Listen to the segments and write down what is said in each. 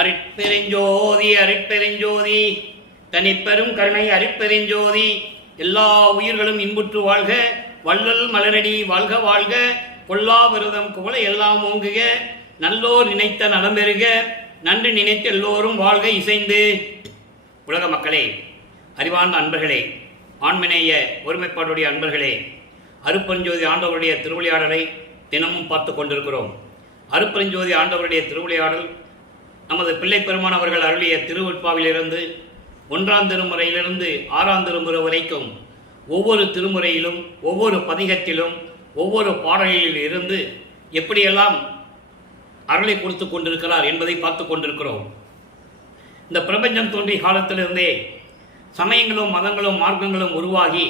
அருட்பெருஞ்சோதி அருட்பெருஞ்சோதி தனிப்பெரும் கருணை அருட்பெருஞ்சோதி. எல்லா உயிர்களும் இன்புற்று வாழ்க, வள்ளல் மலரடி வாழ்க வாழ்க, கொல்லா விரதம் குவள எல்லாம் ஓங்குக, நல்லோர் நினைத்த நலம் பெறுக, நன்று நினைத்து எல்லோரும் வாழ்க இசைந்து. உலக மக்களே, அறிவார்ந்த அன்பர்களே, ஆண்மநேய ஒருமைப்பாடுடைய அன்பர்களே, அருட்பெருஞ்சோதி ஆண்டவருடைய திருவிளையாடலை தினமும் பார்த்து கொண்டிருக்கிறோம். அருட்பெருஞ்சோதி ஆண்டவருடைய திருவிளையாடல் நமது பிள்ளை பெருமான் அவர்கள் அருளிய திருவெட்பாவிலிருந்து 1ஆம் திருமுறையிலிருந்து 6ஆம் திருமுறை வரைக்கும் ஒவ்வொரு திருமுறையிலும் ஒவ்வொரு பதிகத்திலும் ஒவ்வொரு பாடலில் இருந்து எப்படியெல்லாம் அருளை கொடுத்து கொண்டிருக்கிறார் என்பதை பார்த்து கொண்டிருக்கிறோம். இந்த பிரபஞ்சம் தோன்றிய காலத்திலிருந்தே சமயங்களும் மதங்களும் மார்க்கங்களும் உருவாகி,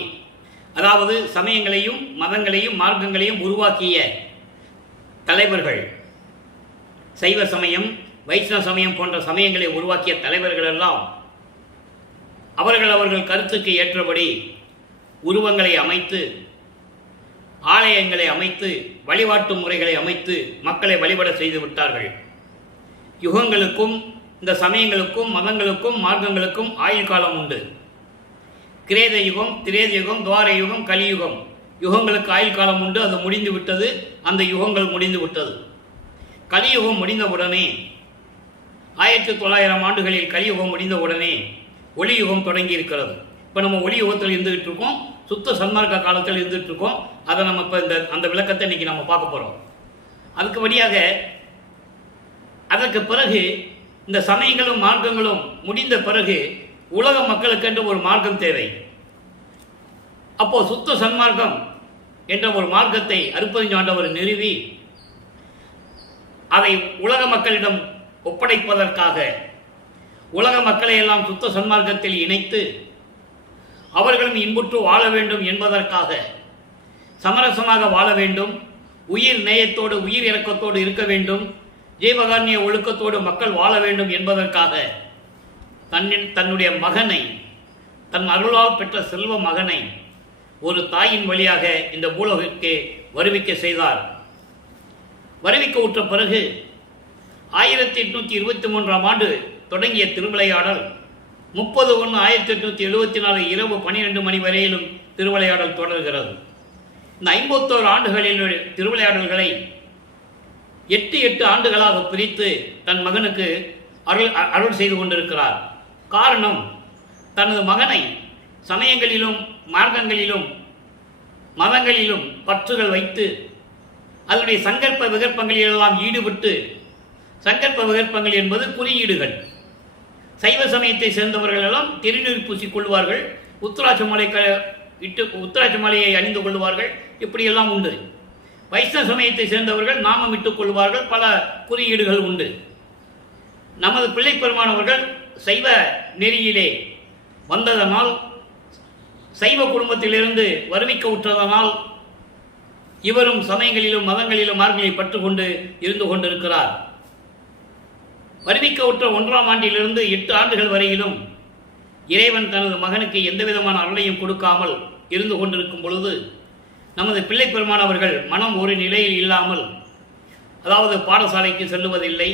அதாவது சமயங்களையும் மதங்களையும் மார்க்கங்களையும் உருவாக்கிய தலைவர்கள், சைவ சமயம் வைஷ்ணவ சமயம் போன்ற சமயங்களை உருவாக்கிய தலைவர்கள் எல்லாம் அவர்கள் கருத்துக்கு ஏற்றபடி உருவங்களை அமைத்து, ஆலயங்களை அமைத்து, வழிபாட்டு முறைகளை அமைத்து மக்களை வழிபட செய்து விட்டார்கள். யுகங்களுக்கும் இந்த சமயங்களுக்கும் மதங்களுக்கும் மார்க்கங்களுக்கும் ஆயுள் காலம் உண்டு. கிரேத யுகம், திரேத யுகம், துவார யுகம், கலியுகம், யுகங்களுக்கு ஆயுள் காலம் உண்டு. அது முடிந்து விட்டது. அந்த யுகங்கள் முடிந்து விட்டது. கலியுகம் முடிந்தவுடனே 1900 ஆண்டுகளில் கலியுகம் முடிந்தவுடனே ஒளியுகம் தொடங்கி இருக்கிறது. இப்போ நம்ம ஒளி யுகத்தில் இருந்துகிட்டு இருக்கோம், சுத்த சன்மார்க்க காலத்தில் இருந்துகிட்டு இருக்கோம். அதை நம்ம இப்போ அந்த விளக்கத்தை இன்னைக்கு நம்ம பார்க்க போகிறோம். அதுக்கு வழியாக அதற்கு பிறகு இந்த சமயங்களும் மார்க்கங்களும் முடிந்த பிறகு உலக மக்களுக்கென்று ஒரு மார்க்கம் தேவை. அப்போ சுத்த சன்மார்க்கம் என்ற ஒரு மார்க்கத்தை அருட்பெருஞ்சாண்டவர் நிறுவி அதை உலக மக்களிடம் ஒப்படைப்பதற்காக, உலக மக்களை எல்லாம் சுத்த சன்மார்க்கத்தில் இணைத்து அவர்களும் இன்புற்று வாழ வேண்டும் என்பதற்காக, சமரசமாக வாழ வேண்டும், உயிர் நேயத்தோடு உயிர் இறக்கத்தோடு இருக்க வேண்டும், ஜீவகாருண்ய ஒழுக்கத்தோடு மக்கள் வாழ வேண்டும் என்பதற்காக தன்னுடைய மகனை, தன் அருளால் பெற்ற செல்வ மகனை ஒரு தாயின் வழியாக இந்த பூலகிற்கு வருவிக்க செய்தார். வருவிக்க உற்ற பிறகு 1823ஆம் ஆண்டு தொடங்கிய திருவிளையாடல் 30/1/1874 இரவு 12 மணி வரையிலும் திருவிளையாடல் தொடர்கிறது. இந்த 51 ஆண்டுகளில் திருவிளையாடல்களை 8 ஆண்டுகளாக பிரித்து தன் மகனுக்கு அருள் செய்து கொண்டிருக்கிறார். காரணம், தனது மகனை சமயங்களிலும் மார்க்கங்களிலும் மதங்களிலும் பற்றுகள் வைத்து அதனுடைய சங்கற்ப விகற்பங்களிலெல்லாம் ஈடுபட்டு, சங்கற்ப விகற்பங்கள் என்பது குறியீடுகள். சைவ சமயத்தை சேர்ந்தவர்கள் எல்லாம் திருநீர் பூசிக் கொள்வார்கள், உத்திராட்ச மாலையை அணிந்து கொள்வார்கள், இப்படியெல்லாம் உண்டு. வைஷ்ணவ சமயத்தை சேர்ந்தவர்கள் நாமம் இட்டுக் கொள்வார்கள், பல குறியீடுகள் உண்டு. நமது பிள்ளை பெருமானவர்கள் சைவ நெறியிலே வந்ததனால், சைவ குடும்பத்திலிருந்து வருவிக்க உற்றதனால் இவரும் சமயங்களிலும் மதங்களிலும் மார்களை பற்றுக்கொண்டு இருந்து கொண்டிருக்கிறார். வருவிக்க உற்ற 1ஆம் ஆண்டிலிருந்து 8 ஆண்டுகள் வரையிலும் இறைவன் தனது மகனுக்கு எந்த விதமான அருளையும் கொடுக்காமல் இருந்து கொண்டிருக்கும் பொழுது, நமது பிள்ளை பெருமானவர்கள் மனம் ஒரு நிலையில் இல்லாமல், அதாவது பாடசாலைக்கு செல்லுவதில்லை,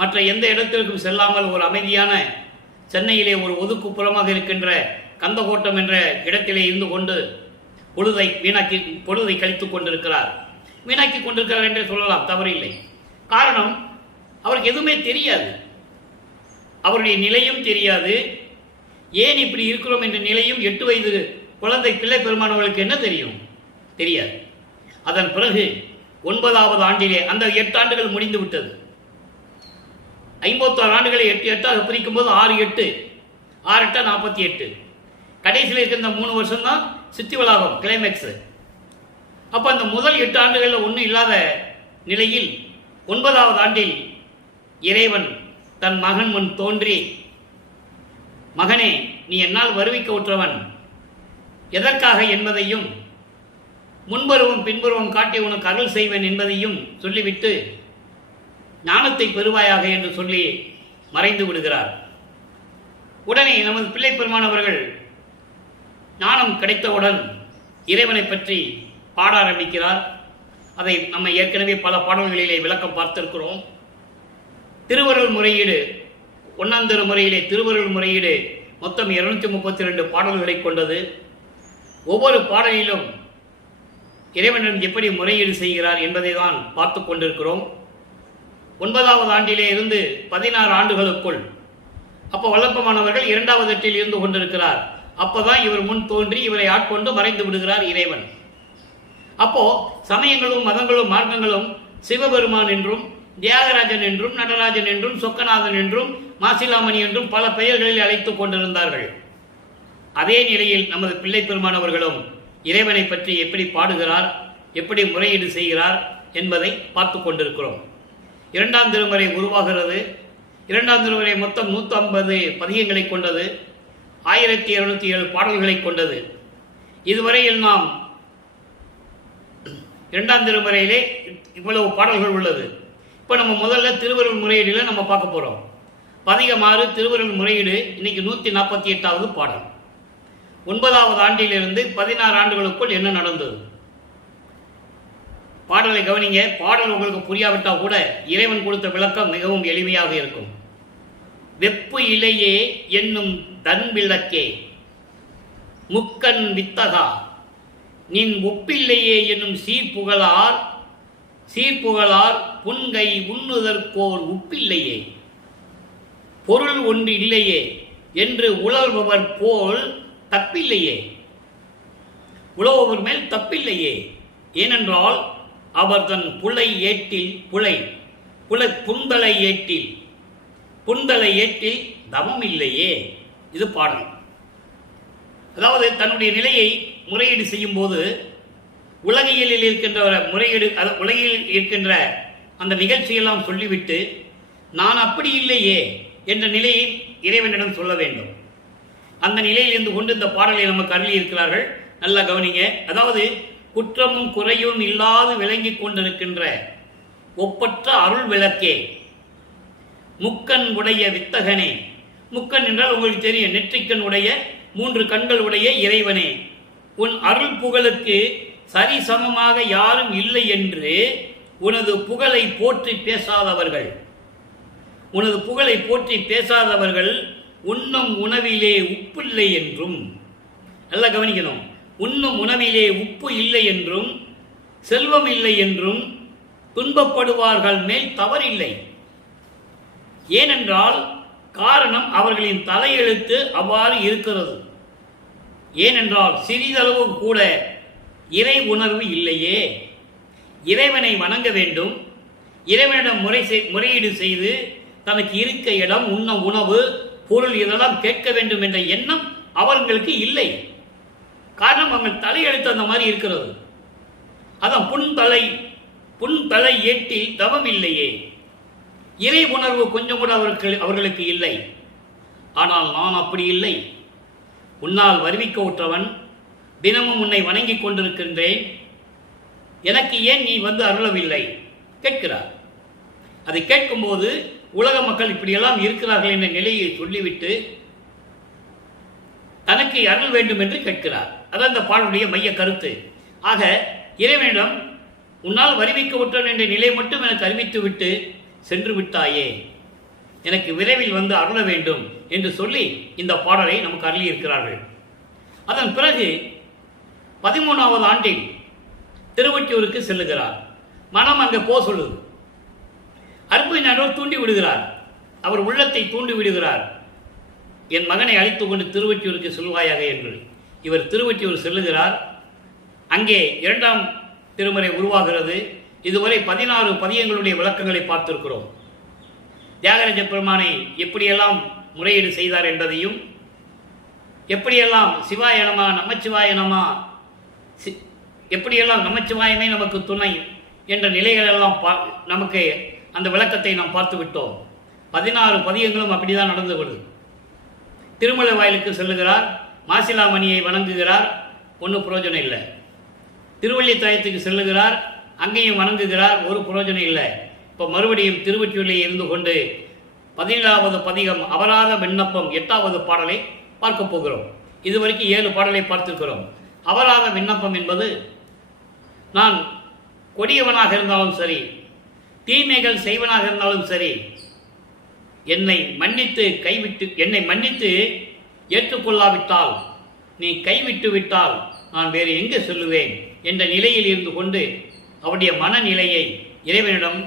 மற்ற எந்த இடத்திற்கும் செல்லாமல் ஒரு அமைதியான சென்னையிலே ஒரு ஒதுக்குப்புறமாக இருக்கின்ற கந்தகோட்டம் என்ற இடத்திலே இருந்து கொண்டு பொழுதை கழித்துக் கொண்டிருக்கிறார். வீணாக்கி கொண்டிருக்கிறார் என்றே சொல்லலாம், தவறில்லை. காரணம், அவருக்கு எதுவுமே தெரியாது. அவருடைய நிலையும் தெரியாது. ஏன் இப்படி இருக்கிறோம் என்ற நிலையும் 8 வயது குழந்தை பிள்ளை பெருமானவர்களுக்கு என்ன தெரியும்? தெரியாது. அதன் பிறகு 9ஆவது ஆண்டிலே, அந்த 8 ஆண்டுகள் முடிந்து விட்டது. 51 ஆண்டுகளை 8 பிரிக்கும் போது 6 8 48, கடைசியில் இருக்கின்ற 3 வருஷம் தான் சித்தி வளாகம் கிளைமேக்ஸ். அப்போ அந்த முதல் 8 ஆண்டுகளில் ஒன்றும் இல்லாத நிலையில் 9ஆவது ஆண்டில் இறைவன் தன் மகன் முன் தோன்றி, மகனே, நீ என்னால் வருவிக்க உற்றவன், எதற்காக என்பதையும் முன்பருவம் பின்புறவும் காட்டி உனக்கு அருள் செய்வேன் என்பதையும் சொல்லிவிட்டு ஞானத்தை பெறுவாயாக என்று சொல்லி மறைந்து விடுகிறார். உடனே நமது பிள்ளை பெருமானவர்கள் ஞானம் கிடைத்தவுடன் இறைவனை பற்றி பாட ஆரம்பிக்கிறார். அதை நம்ம ஏற்கனவே பல பாடல்களிலே விளக்கம் பார்த்திருக்கிறோம். திருவருள் முறையீடு, ஒன்னாம் திருமுறையிலே திருவருள் முறையீடு மொத்தம் 232 பாடல்களை கொண்டது. ஒவ்வொரு பாடலிலும் இறைவனிடம் எப்படி முறையீடு செய்கிறார் என்பதை தான் பார்த்து கொண்டிருக்கிறோம். 9வது ஆண்டிலே இருந்து 16 ஆண்டுகளுக்குள், அப்போ வல்லப்பமானவர்கள் 2வது எட்டில் இருந்து கொண்டிருக்கிறார். அப்போதான் இவர் முன் தோன்றி இவரை ஆட்கொண்டு மறைந்து விடுகிறார் இறைவன். அப்போ சமயங்களும் மதங்களும் மார்க்கங்களும் சிவபெருமான் என்றும் தியாகராஜன் என்றும் நடராஜன் என்றும் சொக்கநாதன் என்றும் மாசிலாமணி என்றும் பல பெயர்களில் அழைத்துக் கொண்டிருந்தார்கள். அதே நிலையில் நமது பிள்ளை பெருமானவர்களும் இறைவனை பற்றி எப்படி பாடுகிறார், எப்படி முறையீடு செய்கிறார் என்பதை பார்த்து கொண்டிருக்கிறோம். 2ஆம் திருமுறை உருவாகிறது. 2ஆம் திருமுறை மொத்தம் 150 பதிகங்களை கொண்டது, 1207 பாடல்களை கொண்டது. இதுவரையில் நாம் 2ஆம் திருமுறையிலே இவ்வளவு பாடல்கள் உள்ளது. இப்போ நம்ம முதல்ல திருவருள் முறையீடில் நம்ம பார்க்க போகிறோம். பதிகம் 6 திருவருள் முறையீடு, இன்னைக்கு 148வது பாடல். 9வது ஆண்டிலிருந்து 16 ஆண்டுகளுக்குள் என்ன நடந்தது? பாடலை கவனிங்க. பாடல் உங்களுக்கு புரியாவிட்டால் கூட இறைவன் கொடுத்த விளக்கம் மிகவும் எளிமையாக இருக்கும். வெப்பு இலையே என்னும் தன் விளக்கே முக்கண் வித்தகா நின் ஒப்பில்லையே என்னும் சீர்புகழார் புன்கை உண்ணுதற்கோர் உப்பில்லையே பொருள் ஒன்று இல்லையே என்று உழல்பவர் போல் தப்பில்லையே. உழவுபவர் மேல் தப்பில்லையே. ஏனென்றால் அவர் தன் புலை ஏட்டில் புந்தலை ஏட்டில் தவம் இல்லையே. இது பாடல். அதாவது தன்னுடைய நிலையை முறையீடு செய்யும் போது உலகியலில் இருக்கின்ற முறையீடு, உலகில் இருக்கின்ற அந்த நிகழ்ச்சியெல்லாம் சொல்லிவிட்டு நான் அப்படி இல்லையே என்ற நிலையை இறைவனிடம் சொல்ல வேண்டும். அந்த நிலையில் இருந்து கொண்டு இந்த பாடலை நமக்கு அருளி இருக்கிறார்கள். நல்லா கவனிங்க. அதாவது குற்றமும் குறையும் இல்லாது விளங்கி கொண்டிருக்கின்ற ஒப்பற்ற அருள் விளக்கே, முக்கண் உடைய வித்தகனே. முக்கண் என்றால் உங்களுக்கு தெரியும், நெற்றிக்கண் உடைய 3 கண்கள் உடைய இறைவனே, உன் அருள் புகழுக்கு சரிசமமாக யாரும் இல்லை என்று உனது புகழை போற்றி பேசாதவர்கள் உண்ணும் உணவிலே உப்பில்லை என்றும், நல்லா கவனிக்கணும், உண்ணும் உணவிலே உப்பு இல்லை என்றும் செல்வம் இல்லை என்றும் துன்பப்படுவார்கள் மேல் தவறில்லை. ஏனென்றால் காரணம் அவர்களின் தலையெழுத்து அவ்வாறு இருக்கிறது. ஏனென்றால் சிறிதளவு கூட இறை உணர்வு இல்லையே. இறைவனை வணங்க வேண்டும், இறைவனிடம் முறையீடு செய்து தனக்கு இருக்க இடம், உண்ண உணவு, பொருள் இதெல்லாம் கேட்க வேண்டும் என்ற எண்ணம் அவர்களுக்கு இல்லை. காரணம் அவங்கள் தலையெழுத்து அந்த மாதிரி இருக்கிறது. அதான் புன்தலை ஏட்டில் தவம் இல்லையே. இறை உணர்வு கொஞ்சம் கூட அவர்களுக்கு இல்லை. ஆனால் நான் அப்படி இல்லை. உன்னால் வருவிக்க உற்றவன், தினமும் உன்னை வணங்கிக் கொண்டிருக்கின்றேன், எனக்கு ஏன் நீ வந்து அருளவில்லை கேட்கிறார். அதை கேட்கும்போது உலக மக்கள் இப்படியெல்லாம் இருக்கிறார்கள் என்ற நிலையை சொல்லிவிட்டு தனக்கு அருள் வேண்டும் என்று கேட்கிறார். அதான் இந்த பாடலுடைய மைய கருத்து. ஆக இறைவனிடம் உன்னால் வருவிக்க உற்றவன் என்ற நிலை மட்டும் எனக்கு அறிவித்து விட்டு சென்று விட்டாயே, எனக்கு விரைவில் வந்து அருள வேண்டும் என்று சொல்லி இந்த பாடலை நமக்கு அருளி இருக்கிறார்கள். அதன் பிறகு 13வது ஆண்டில் திருவொற்றியூருக்கு செல்லுகிறார். மனம் அங்கே சொல்லுது. அருட்பெருஞ்ஞானவர் தூண்டி விடுகிறார். அவர் உள்ளத்தை தூண்டி விடுகிறார். என் மகனை அழைத்துக் கொண்டு திருவொற்றியூருக்கு செல்வாயாக என்று. இவர் திருவொற்றியூர் செல்லுகிறார். அங்கே 2ஆம் திருமுறை உருவாகிறது. இதுவரை 16 பதியங்களுடைய விளக்கங்களை பார்த்திருக்கிறோம். தியாகராஜ பெருமானை எப்படியெல்லாம் முறையீடு செய்தார் என்பதையும், எப்படியெல்லாம் சிவாய நம நமச்சிவாய நம, எப்படியெல்லாம் நமச்சிவாயமே நமக்கு துணை என்ற நிலைகளெல்லாம் நமக்கு அந்த விளக்கத்தை நாம் பார்த்து விட்டோம். 16 பதியங்களும் அப்படிதான் நடந்து வருது. திருமலை வாயிலுக்கு செல்லுகிறார், மாசிலாமணியை வணங்குகிறார், ஒன்றும் பிரயோஜனம் இல்லை. திருவள்ளித்தாயத்துக்கு செல்லுகிறார், அங்கேயும் வணங்குகிறார், ஒரு பிரயோஜனம் இல்லை. இப்போ மறுபடியும் திருவொற்றியூரிலே இருந்து கொண்டு 17வது பதிகம் அபராத விண்ணப்பம் 8வது பாடலை பார்க்க போகிறோம். இதுவரைக்கும் 7 பாடலை பார்த்திருக்கிறோம். அபராத விண்ணப்பம் என்பது, நான் கொடியவனாக இருந்தாலும் சரி, தீமைகள் செய்வனாக இருந்தாலும் சரி, என்னை மன்னித்து ஏற்றுக்கொள்ளாவிட்டால், நீ கைவிட்டு விட்டால் நான் வேறு எங்கே சொல்லுவேன் என்ற நிலையில் இருந்து கொண்டு அவருடைய மனநிலையை இறைவனிடம்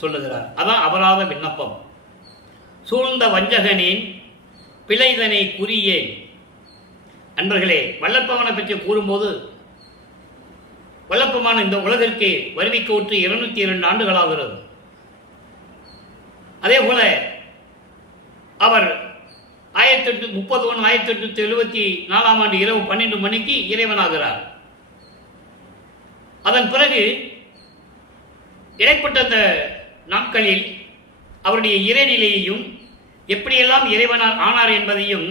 சொல்லுகிறார். அதான் அபராத விண்ணப்பம். சூழ்ந்த வஞ்சகனின் பிழைதனை குறியேன். அன்பர்களே, வல்லப்பவனை பற்றி கூறும்போது, வல்லப்பமான இந்த உலகிற்கு வருவிக்க உற்று 202 ஆண்டுகளாகிறது. அதே போல அவர் 1874 ஆண்டு இரவு 12 மணிக்கு இறைவனாகிறார். அதன் பிறகு இடைப்பட்ட அந்த நாட்களில் அவருடைய இறைநிலையையும் எப்படியெல்லாம் இறைவனார் ஆனார் என்பதையும்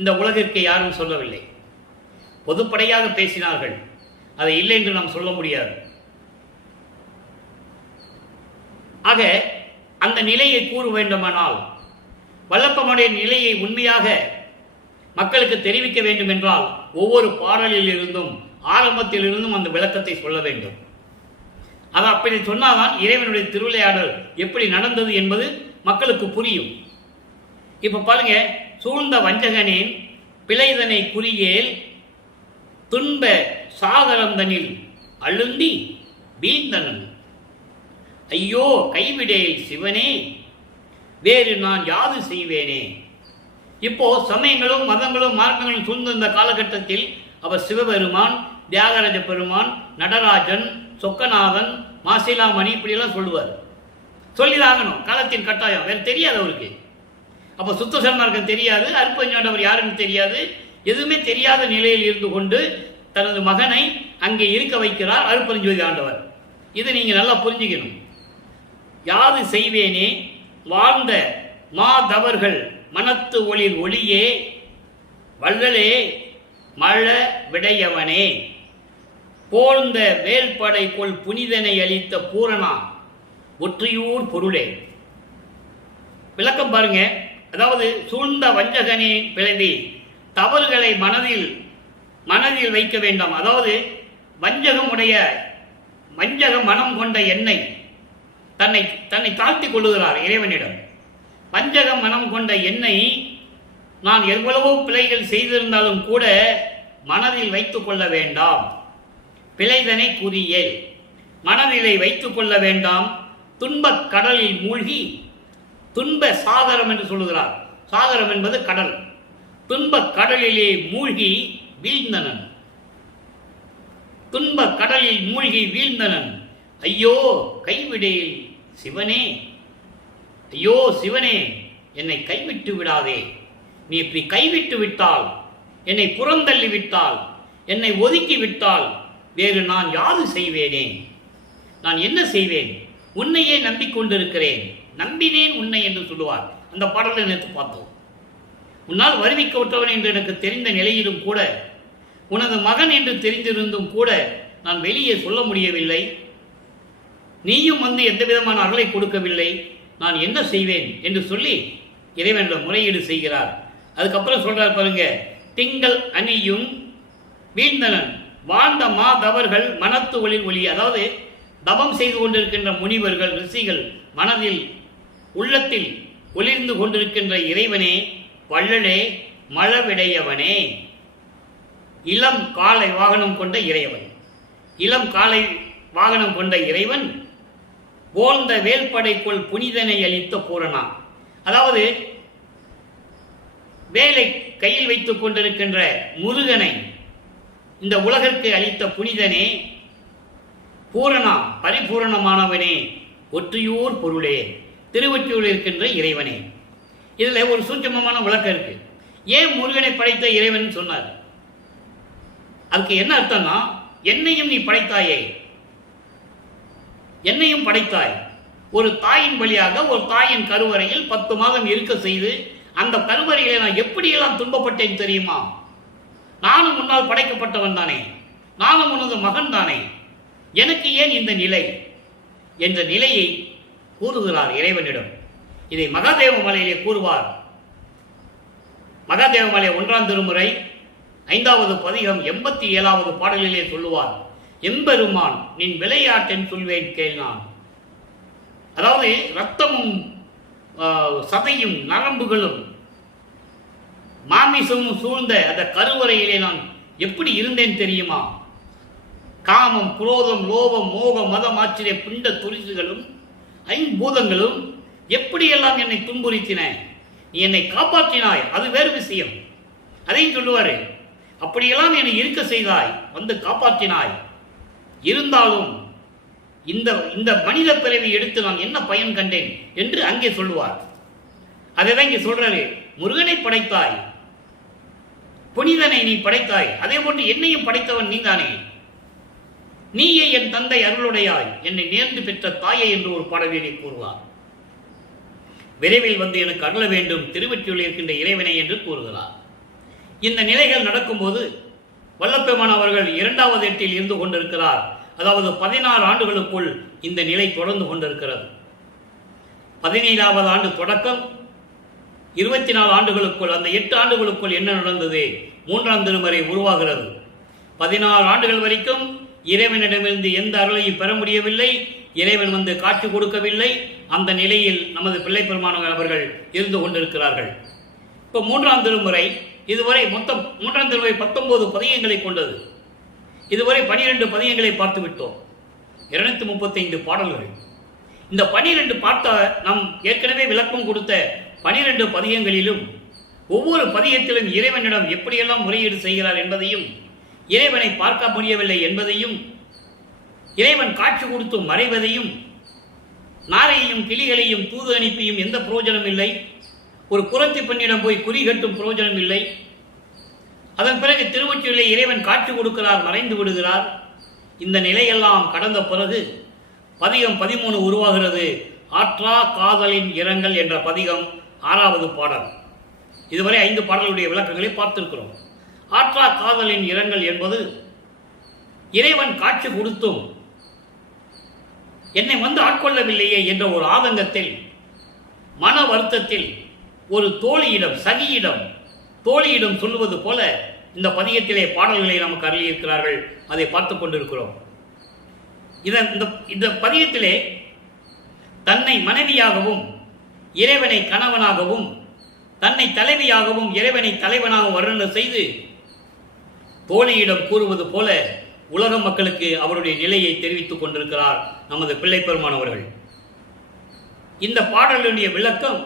இந்த உலகிற்கு யாரும் சொல்லவில்லை. பொதுப்படையாக பேசினார்கள். அதை இல்லை என்று நாம் சொல்ல முடியாது. ஆக அந்த நிலையை கூற வேண்டுமானால், வல்லப்பனுடைய நிலையை உண்மையாக மக்களுக்கு தெரிவிக்க வேண்டும் என்றால் ஒவ்வொரு பாடலில் இருந்தும் ஆரம்பத்தில் இருந்தும் அந்த விளக்கத்தை சொல்ல வேண்டும். அது அப்படி சொன்னால்தான் இறைவனுடைய திருவிளையாடல் எப்படி நடந்தது என்பது மக்களுக்கு புரியும். இப்ப பாருங்க, சூழ்ந்த வஞ்சகனின் பிழைதனை குறியேல் துன்ப சாகரந்தனில் அழுந்தி வீழ்ந்தனன். ஐயோ கைவிடேல் சிவனே, வேறு நான் யாது செய்வேனே. இப்போ சமயங்களும் மதங்களும் மார்க்கங்களும் சூழ்ந்த இந்த காலகட்டத்தில் அவர் சிவபெருமான், தியாகராஜ பெருமான், நடராஜன், சொக்கநாதன், மாசிலாமணி இப்படியெல்லாம் சொல்லுவார். சொல்லிதாகணும், காலத்தின் கட்டாயம். வேறு தெரியாது அவருக்கு. அப்போ சுத்த சன்மார்க்கம் தெரியாது, அருப்பஞ்சாண்டவர் யாருன்னு தெரியாது, எதுவுமே தெரியாத நிலையில் இருந்து கொண்டு தனது மகனை அங்கே இருக்க வைக்கிறார் அருப்பெருஞ்சோதி ஆண்டவர். இதை நீங்க நல்லா புரிஞ்சுக்கணும். யாது செய்வேனே வாழ்ந்த மாதவர்கள் மனத்து ஒளிர் ஒளியே வள்ளலே மழ விடையவனே போழ்ந்த வேல்படை கொள் புனிதனை அளித்த பூரணா ஒற்றியூர் பொருளே. விளக்கம் பாருங்க. அதாவது சூழ்ந்த வஞ்சகனே பிளவி தவறுகளை மனதில் வைக்க வேண்டாம். அதாவது வஞ்சக மனம் கொண்ட என்னை தன்னை தாழ்த்திக் கொள்ளுகிறார் இறைவனிடம். வஞ்சக மனம் கொண்ட என்னை நான் எவ்வளவோ பிழைகள் செய்திருந்தாலும் கூட மனதில் வைத்துக் கொள்ள வேண்டாம். பிழைதனை குறியே மனதிலை வைத்துக் கொள்ள வேண்டாம். துன்பக் கடலில் மூழ்கி, துன்ப சாகரம் என்று சொல்லுகிறார். சாகரம் என்பது கடல். துன்பக் கடலிலே மூழ்கி வீழ்ந்தனன். துன்பக் கடலில் மூழ்கி வீழ்ந்தனன். ஐயோ கைவிடேல் சிவனே, ஐயோ சிவனே, என்னை கைவிட்டு விடாதே. நீ இப்படி கைவிட்டு விட்டால், என்னை புறந்தள்ளி விட்டால், என்னை ஒதுக்கி விட்டால் வேறு நான் யாது செய்வேனே? நான் என்ன செய்வேன்? உன்னையே நம்பிக்கொண்டிருக்கிறேன், நம்பினேன் உன்னை என்று சொல்லுவார். அந்த பாடலை நேற்று பார்த்தோம். உன்னால் வருவிக்க விட்டவன் என்று எனக்கு தெரிந்த நிலையிலும் கூட, உனது மகன் என்று தெரிந்திருந்தும் கூட நான் வெளியே சொல்ல முடியவில்லை. நீயும் வந்து எந்த விதமான அருளை கொடுக்கவில்லை. நான் என்ன செய்வேன் என்று சொல்லி இறைவனிடம் முறையீடு செய்கிறார். அதுக்கப்புறம் சொல்றார் பாருங்க, திங்கள் அணியும் வீழ்ந்தனன் வாழ்ந்த மாதவர்கள் மனத்து ஒளிர் ஒளி. அதாவது தவம் செய்து கொண்டிருக்கின்ற முனிவர்கள், ரிஷிகள் மனதில் உள்ளத்தில் ஒளிர்ந்து கொண்டிருக்கின்ற இறைவனே, வள்ளலே மழவிடையவனே, இளம் காலை வாகனம் கொண்ட இறைவன். இளம் காலை வாகனம் கொண்ட இறைவன் போழ்ந்த வேல்படைக்குள் புனிதனை அளித்த பூரணா. அதாவது வேலை கையில் வைத்துக் கொண்டிருக்கின்ற முருகனை இந்த உலகிற்கு அளித்த புனிதனே, பூரணா பரிபூரணமானவனே, ஒற்றியூர் பொருளே, திருவொற்றியூர் இருக்கின்ற இறைவனே. இதுல ஒரு சூட்சமமான விளக்கம் இருக்கு. ஏன் முருகனை படைத்த இறைவன் சொன்னார்? அதுக்கு என்ன அர்த்தம்னா, என்னையும் நீ படைத்தாயே, என்னையும் படைத்தாய். ஒரு தாயின் வழியாக ஒரு தாயின் கருவறையில் 10 மாதம் இருக்க செய்து, அந்த கருவறையிலே நான் எப்படியெல்லாம் துன்பப்பட்டேன் தெரியுமா? நானும் முன்னால் படைக்கப்பட்டவன் தானே, நானும் உனது மகன் தானே, எனக்கு ஏன் இந்த நிலை என்ற நிலையை கூறுகிறார் இறைவனிடம். இதை மகாதேவ மலையிலே கூறுவார். மகாதேவ மலை 1ஆம் திருமுறை 5வது பதிகம் 87வது பாடலிலே சொல்லுவார், எம்பெருமான் நின் விளையாட்டென் சொல்வேன் கேள் நான். அதாவது ரத்தமும் சதையும் நரம்புகளும் மாமிசமும் சூழ்ந்த அந்த கருவறையிலே நான் எப்படி இருந்தேன் தெரியுமா? காமம், குரோதம், லோபம், மோகம், மதம், ஆச்சரிய, பிண்ட துரிசுகளும் ஐம்பூதங்களும் எப்படியெல்லாம் என்னை துன்புறுத்தின. நீ என்னை காப்பாற்றினாய், அது வேறு விஷயம். அதையும் சொல்லுவாரு. அப்படியெல்லாம் என்னை இருக்க செய்தாய், வந்து காப்பாற்றினாய். இருந்தாலும் இந்த இந்த மனித பிறவி எடுத்து நான் என்ன பயன் கண்டேன் என்று அங்கே சொல்லுவார். அதைதான் இங்கே சொல்றாரு. முருகனை படைத்தாய், புனிதனை நீ படைத்தாய், அதே போன்று என்னையும் படைத்தவன் நீதானே. நீயே என் தந்தை அருளுடையாய், என்னை நேர்ந்து பெற்ற தாயை என்று ஒரு பாடலினை கூறுவார். விரைவில் வந்து எனக்கு அருள வேண்டும் திருவெற்றியுள் இருக்கின்ற இறைவனை என்று கூறுகிறார். இந்த நிலைகள் நடக்கும்போது வல்லபெருமான் அவர்கள் 2வது எட்டில் இருந்து கொண்டிருக்கிறார். அதாவது 16 ஆண்டுகளுக்குள் இந்த நிலை தொடர்ந்து கொண்டிருக்கிறது. 17வது ஆண்டு தொடக்கம் 24 ஆண்டுகளுக்குள், அந்த 8 ஆண்டுகளுக்குள் என்ன நடந்தது? 3ஆம் திருமுறை உருவாகிறது. 16 ஆண்டுகள் வரைக்கும் இறைவனிடமிருந்து எந்த அருளையும் பெற முடியவில்லை. இறைவன் வந்து காட்சி கொடுக்கவில்லை. அந்த நிலையில் நமது பிள்ளை பெருமானவர் அவர்கள் இருந்து கொண்டிருக்கிறார்கள். இப்போ 3ஆம் திருமுறை இதுவரை மொத்தம் 3ஆம் திருமுறை 19 பதியங்களை கொண்டது. இதுவரை 12 பதியங்களை பார்த்து விட்டோம். 235 பாடல்கள். இந்த 12 பார்த்த நாம் ஏற்கனவே விளக்கம் கொடுத்த 12 பதியங்களிலும் ஒவ்வொரு பதியத்திலும் இறைவனிடம் எப்படியெல்லாம் முறையீடு செய்கிறார் என்பதையும், இறைவனை பார்க்க முடியவில்லை என்பதையும், இறைவன் காட்சி கொடுத்து மறைவதையும், நாரையையும் கிளிகளையும் தூது அனுப்பியும் எந்த பிரயோஜனம் இல்லை, ஒரு குறத்தி பெண்ணிடம் போய் குறி கட்டும் பிரயோஜனம் இல்லை. அதன் பிறகு திருவொற்றியூரிலே இறைவன் காட்சி கொடுக்கிறார், மறைந்து விடுகிறார். இந்த நிலையெல்லாம் கடந்த பிறகு பதிகம் 13 உருவாகிறது. ஆற்றா காதலின் இரங்கல் என்ற பதிகம் 6வது பாடல். இதுவரை 5 பாடல்களுடைய விளக்கங்களை பார்த்திருக்கிறோம். ஆற்றா காதலின் இரங்கல் என்பது இறைவன் காட்சி கொடுத்தும் என்னை வந்து ஆட்கொள்ளவில்லையே என்ற ஒரு ஆதங்கத்தில், மன வருத்தத்தில் ஒரு தோழியிடம், சகியிடம், தோழியிடம் சொல்லுவது போல இந்த பதியத்திலே பாடல்களை நமக்கு அருளியிருக்கிறார்கள். அதை பார்த்து கொண்டிருக்கிறோம். இந்த பதியத்திலே தன்னை மனைவியாகவும், இறைவனை கணவனாகவும், தன்னை தலைவியாகவும், இறைவனை தலைவனாகவும் வர்ணனை செய்து தோழியிடம் கூறுவது போல உலக மக்களுக்கு அவருடைய நிலையை தெரிவித்துக் கொண்டிருக்கிறார் நமது பிள்ளை பெருமான் அவர்கள். இந்த பாடலுடைய விளக்கம்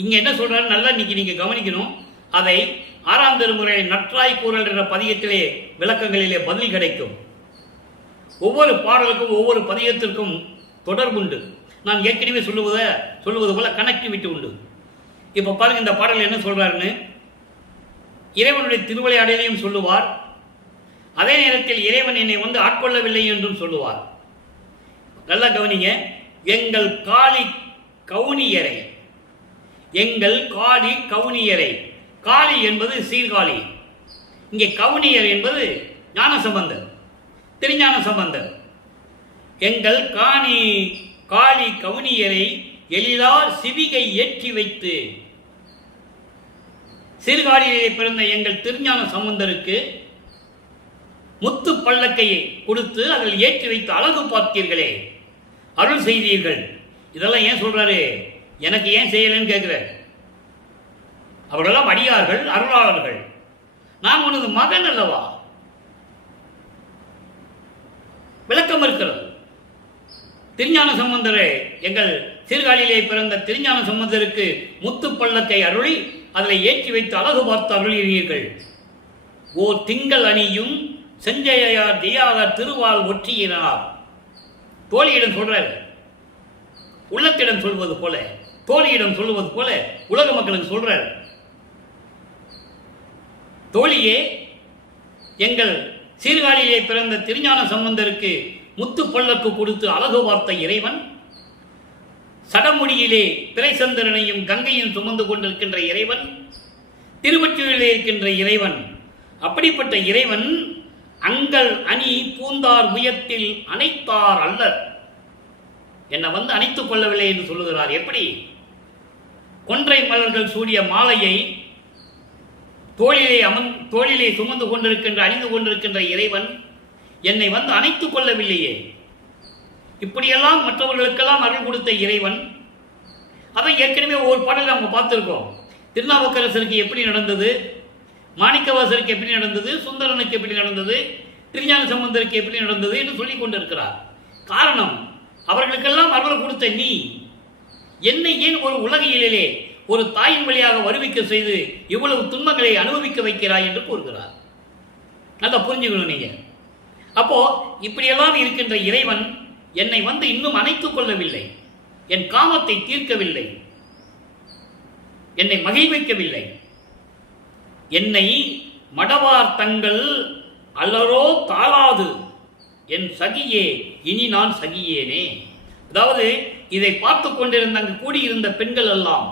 இங்க என்ன சொல்றாரு நல்லா இன்னைக்கு நீங்க கவனிக்கணும். அதை 6ஆம் திருமுறை நற்றாய் கூறல் என்ற பதியத்திலே விளக்கங்களிலே பதில் கிடைக்கும். ஒவ்வொரு பாடலுக்கும் ஒவ்வொரு பதியத்திற்கும் தொடர்புண்டு. நான் ஏற்கனவே சொல்லுவது போல கனெக்டிவிட்டி உண்டு. இப்ப பாருங்க, இந்த பாடல் என்ன சொல்றாருன்னு. இறைவனுடைய திருவிளையாடலையும் சொல்லுவார், அதே நேரத்தில் இறைவன் என்னை வந்து ஆட்கொள்ளவில்லை என்றும் சொல்லுவார். நல்லா கவனிங்க. எங்கள் காளி கவுனியரை, எங்கள் காளி கவுனியரை. காளி என்பது சீர்காழி, இங்கே கவுனியர் என்பது ஞானசம்பந்தர், திருஞான சம்பந்தர். எங்கள் காளி கவுனியரை எளிதார் சிவிகை ஏற்றி வைத்து, சீர்காழியிலே பிறந்த எங்கள் திருஞான சம்பந்தருக்கு முத்து பல்லக்கையை கொடுத்து அதில் ஏற்றி வைத்து அழகு பார்த்தீர்களே, அருள் செய்தீர்கள். இதெல்லாம் ஏன் சொல்றாரு? எனக்கு ஏன் செய்யலன்னு கேட்கிற. அவர்களெல்லாம் அடியார்கள், அருளாளர்கள். நான் உனது மகன் அல்லவா? விளக்கம் இருக்கிறது. திருஞான சம்பந்தரே, எங்கள் சீர்காழியிலே பிறந்த திருஞான சம்பந்தருக்கு முத்து பல்லக்கை அருளி அதில் ஏற்றி வைத்து அழகு பார்த்து அருளினீர்கள். ஓர் திங்கள் அணியும் செஞ்சையார் தியாக திருவால் ஒற்றியினார். தோழியிடம் சொல்றார், உள்ளத்திடம் சொல்வது போல, தோழியிடம் சொல்லுவது போல உலக மக்களுக்கு சொல்றார். தோழியே, எங்கள் சீர்காழியிலே பிறந்த திருஞான சம்பந்தருக்கு முத்து பல்லக்கு கொடுத்து அழகு பார்த்த இறைவன், சடமுடியிலே பிறைசந்திரனையும் கங்கையும் சுமந்து கொண்டிருக்கின்ற இறைவன், திருவொற்றியூரிலே இருக்கின்ற இறைவன், அப்படிப்பட்ட இறைவன் அங்கள் அணி பூந்தார் உயத்தில் அணைத்தார் அல்லர். என்னை வந்து அணைத்துக் கொள்ளவில்லை என்று சொல்லுகிறார். எப்படி? கொன்றை மலர்கள் சூடிய மாலையை தோளிலே சுமந்து கொண்டிருக்கின்ற, அணிந்து கொண்டிருக்கின்ற இறைவன் என்னை வந்து அணைத்துக் கொள்ளவில்லையே. இப்படியெல்லாம் மற்றவர்களுக்கெல்லாம் அருள் கொடுத்த இறைவன் அதை ஏற்கனவே ஒரு பாடலில் நம்ம பார்த்துருக்கோம். திருநாவுக்கரசருக்கு எப்படி நடந்தது, மாணிக்கவாசருக்கு எப்படி நடந்தது, சுந்தரனுக்கு எப்படி நடந்தது, திருஞான சம்பந்தருக்கு எப்படி நடந்தது என்று சொல்லிக் கொண்டிருக்கிறார். காரணம், அவர்களுக்கெல்லாம் அருள் கொடுத்த நீ என்னை ஏன் ஒரு உலகியலிலே ஒரு தாயின் வழியாக வருவிக்க செய்து இவ்வளவு துன்பங்களை அனுபவிக்க வைக்கிறாய் என்று கூறுகிறார். நல்லா புரிஞ்சுக்கணும் நீங்க. அப்போ இப்படியெல்லாம் இருக்கின்ற இறைவன் என்னை வந்து இன்னும் அணைத்துக் கொள்ளவில்லை, என் காமத்தை தீர்க்கவில்லை, என்னை மகிழ்விக்கவில்லை. என்னை மடவார் தங்கள் அல்லரோ தாளாது என் சகியே இனி நான் சகியேனே. அதாவது இதை பார்த்து கொண்டிருந்த அங்கு கூடியிருந்த பெண்கள் எல்லாம்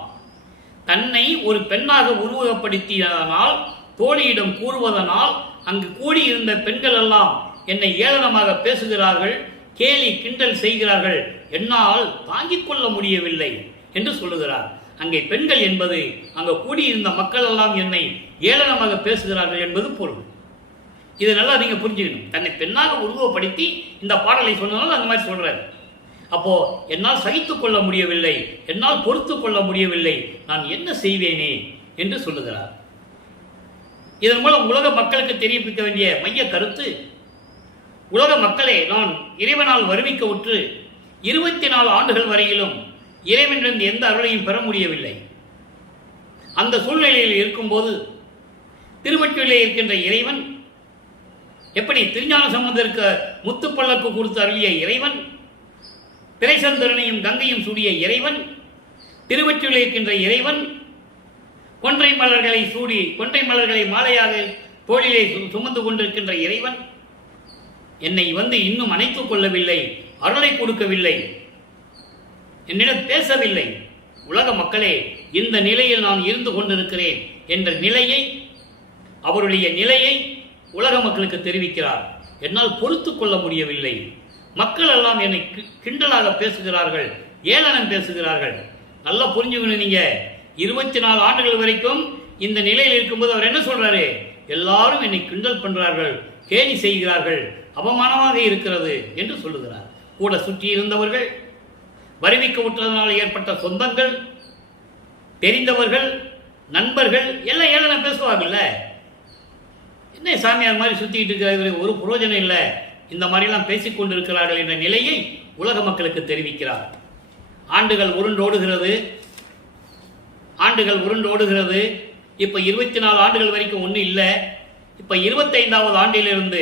தன்னை ஒரு பெண்ணாக உருவகப்படுத்தியதனால், தோழியிடம் கூறுவதனால் அங்கு கூடியிருந்த பெண்கள் எல்லாம் என்னை ஏளனமாக பேசுகிறார்கள், கேலி கிண்டல் செய்கிறார்கள், என்னால் தாங்கிக் கொள்ள முடியவில்லை என்று சொல்லுகிறார். அங்கே பெண்கள் என்பது அங்கு கூடியிருந்த மக்கள் எல்லாம் என்னை ஏளனமாக பேசுகிறார்கள் என்பது பொருள். இது நல்லா நீங்க புரிஞ்சுக்கணும். தன்னை பெண்ணாக உருவப்படுத்தி இந்த பாடலை சொன்னதால் அந்த மாதிரி சொல்றாரு. அப்போ என்னால் சகித்துக் கொள்ள முடியவில்லை, என்னால் பொறுத்து கொள்ள முடியவில்லை, நான் என்ன செய்வேனே என்று சொல்லுகிறார். இதன் மூலம் உலக மக்களுக்கு தெரிவிக்க வேண்டிய மைய கருத்து, உலக மக்களே, நான் இறைவனால் வருவிக்க உற்று 24 ஆண்டுகள் வரையிலும் இறைவனிடம் எந்த அருளையும் பெற முடியவில்லை. அந்த சூழ்நிலையில் இருக்கும்போது திருவொற்றியூரிலே இருக்கின்ற இறைவன் எப்படி திருஞான சம்பந்தருக்கு முத்துப்பல்லக்கு கொடுத்து அருளிய இறைவன், பிறைசந்திரனையும் கங்கையும் சூடிய இறைவன், திருவொற்றியூரில் இருக்கின்ற இறைவன் கொன்றை மலர்களை சூடி கொன்றை மலர்களை மாலையாக தோளிலே சுமந்து கொண்டிருக்கின்ற இறைவன் என்னை வந்து இன்னும் அணைத்துக் கொள்ளவில்லை, அருளை கொடுக்கவில்லை, என்னிடம் பேசவில்லை. உலக மக்களே, இந்த நிலையில் நான் இருந்து கொண்டிருக்கிறேன் என்ற நிலையை, அவருடைய நிலையை உலக மக்களுக்கு தெரிவிக்கிறார். என்னால் பொறுத்து கொள்ள முடியவில்லை, மக்கள் எல்லாம் என்னை கிண்டலாக பேசுகிறார்கள், ஏளனம் பேசுகிறார்கள். நல்லா புரிஞ்சுக்கணும் நீங்க. 24 ஆண்டுகள் வரைக்கும் இந்த நிலையில் இருக்கும்போது அவர் என்ன சொல்றாரு? எல்லாரும் என்னை கிண்டல் பண்றார்கள், கேலி செய்கிறார்கள், அவமானமாக இருக்கிறது என்று சொல்லுகிறார். கூட சுற்றி இருந்தவர்கள், வருவிக்க விட்டதனால் ஏற்பட்ட சொந்தங்கள், தெரிந்தவர்கள், நண்பர்கள் எல்லாம் ஏளனம் பேசுவாங்கல்ல. என்ன சாமியார் மாதிரி சுத்திட்டு இருக்கிற ஒரு புரோஜனம் இல்லை, இந்த மாதிரிலாம் பேசிக் கொண்டிருக்கிறார்கள் என்ற நிலையை உலக மக்களுக்கு தெரிவிக்கிறார். ஆண்டுகள் உருண்டோடுகிறது. இப்ப 24 ஆண்டுகள் வரைக்கும் ஒன்றும் இல்லை. இப்ப 25வது ஆண்டிலிருந்து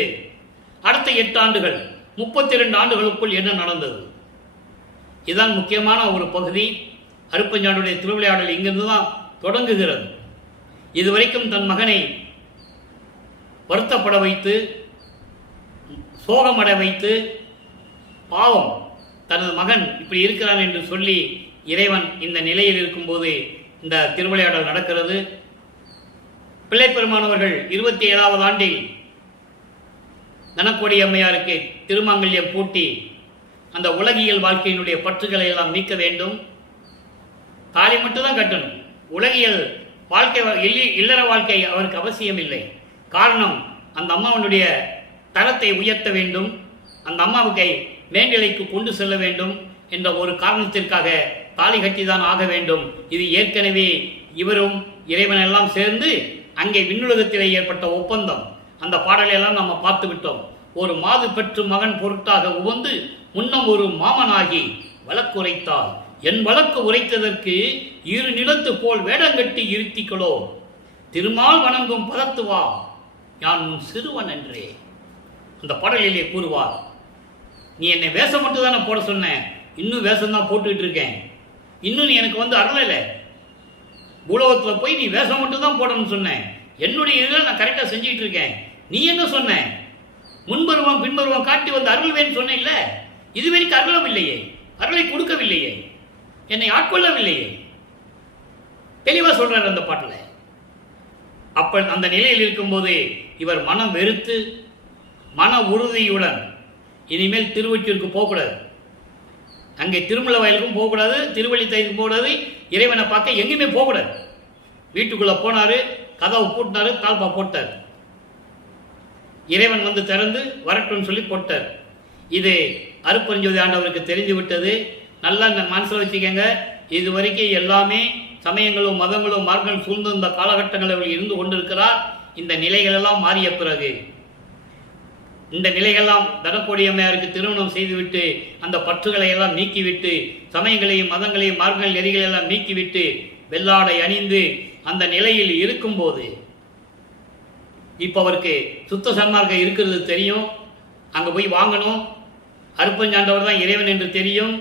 அடுத்த 8 ஆண்டுகள் 32 ஆண்டுகளுக்குள் என்ன நடந்தது? இதுதான் முக்கியமான ஒரு பகுதி. அருட்பெருஞ்சாண்டியுடைய திருவிளையாடல் இங்கிருந்து தான் தொடங்குகிறது. இதுவரைக்கும் தன் மகனை வருத்தப்பட வைத்து, சோகமடை வைத்து, பாவம் தனது மகன் இப்படி இருக்கிறான் என்று சொல்லி இறைவன் இந்த நிலையில் இருக்கும்போது இந்த திருவிளையாடல் நடக்கிறது. பிள்ளைப்பெருமானவர்கள் 27வது ஆண்டில் தனக்கோடி அம்மையாருக்கு திருமாங்கல்யம் பூட்டி அந்த உலகியல் வாழ்க்கையினுடைய பற்றுகளை எல்லாம் நீக்க வேண்டும். தாலி மட்டும்தான் கட்டணும். உலகியல் வாழ்க்கை, இல்லற வாழ்க்கை அவருக்கு அவசியம் இல்லை. காரணம், அந்த அம்மாவனுடைய தரத்தை உயர்த்த வேண்டும், அந்த அம்மாவுக்கை மேல்நிலைக்கு கொண்டு செல்ல வேண்டும் என்ற ஒரு காரணத்திற்காக தாலி கட்டிதான் ஆக வேண்டும். இது ஏற்கனவே இவரும் இறைவனெல்லாம் சேர்ந்து அங்கே விண்ணுலகத்திலே ஏற்பட்ட ஒப்பந்தம். அந்த பாடலையெல்லாம் நம்ம பார்த்து விட்டோம். ஒரு மாது பெற்று மகன் பொருட்டாக உவந்து முன்னம் ஒரு மாமனாகி வழக்கு உரைத்தால், என் வழக்கு உரைத்ததற்கு 2 நிலத்து போல் வேடங்கட்டி இருத்திகளோ, திருமால் வணங்கும் பதத்துவா யான் உன் சிறுவன் என்றே அந்த பாடலிலே கூறுவார். நீ என்னை வேஷம் மட்டும் தானே போட சொன்ன, இன்னும் வேஷம் தான் போட்டுக்கிட்டு இருக்கேன், இன்னும் நீ எனக்கு வந்து அருளலை. பூலோகத்தில் போய் நீ வேஷம் மட்டும் தான் போடணும்னு சொன்னேன், என்னுடைய இதில் நான் கரெக்டாக செஞ்சுக்கிட்டு இருக்கேன். நீ என்ன சொன்ன? முன்பருவம் பின்பருவம் காட்டி வந்து அருள்வேன்னு சொன்ன இல்லை, இது வரைக்கும் அருளும் இல்லையே, அருளை கொடுக்கவில்லையே, என்னை ஆட்கொள்ளவில்லையே. தெளிவாக சொல்றார் அந்த பாட்டில். அப்ப அந்த நிலையில் இருக்கும்போது இவர் மனம் வெறுத்து மன உறுதியுடன் இனிமேல் திருவொற்றியூருக்கு போகக்கூடாது, அங்கே திருமல வயலுக்கும் போகக்கூடாது, திருவள்ளித்தைக்கும் போகக்கூடாது, இறைவனை பார்க்க எங்கேயுமே போகக்கூடாது. வீட்டுக்குள்ள போனாரு, கதவை பூட்டினாரு, தாழ்பா போட்டார். இறைவன் வந்து திறந்து வரட்டும்னு சொல்லி போட்டார். இது அருட்பெருஞ்சோதி ஆண்டவருக்கு தெரிஞ்சு விட்டது. நல்லா இந்த மனசில் வச்சுக்கோங்க. இதுவரைக்கும் எல்லாமே சமயங்களும் மதங்களும் மார்க்கங்களும் சூழ்ந்து இந்த காலகட்டங்களில் இருந்து கொண்டிருக்கிறார். இந்த நிலைகளெல்லாம் மாறிய பிறகு இந்த நிலைகள்லாம் தனக்கோடி அம்மையாருக்கு திருமணம் செய்துவிட்டு அந்த பற்றுகளை எல்லாம் நீக்கிவிட்டு சமயங்களையும் மதங்களையும் மார்க்க நெறிகளை எல்லாம் நீக்கிவிட்டு வெள்ளாடை அணிந்து அந்த நிலையில் இருக்கும்போது இப்போ அவருக்கு சுத்த சன்மார்க்கம் இருக்கிறது தெரியும். அங்கே போய் வாங்கணும். அருப்பஞ்சாண்டவர் தான் இறைவன் என்று தெரியும்.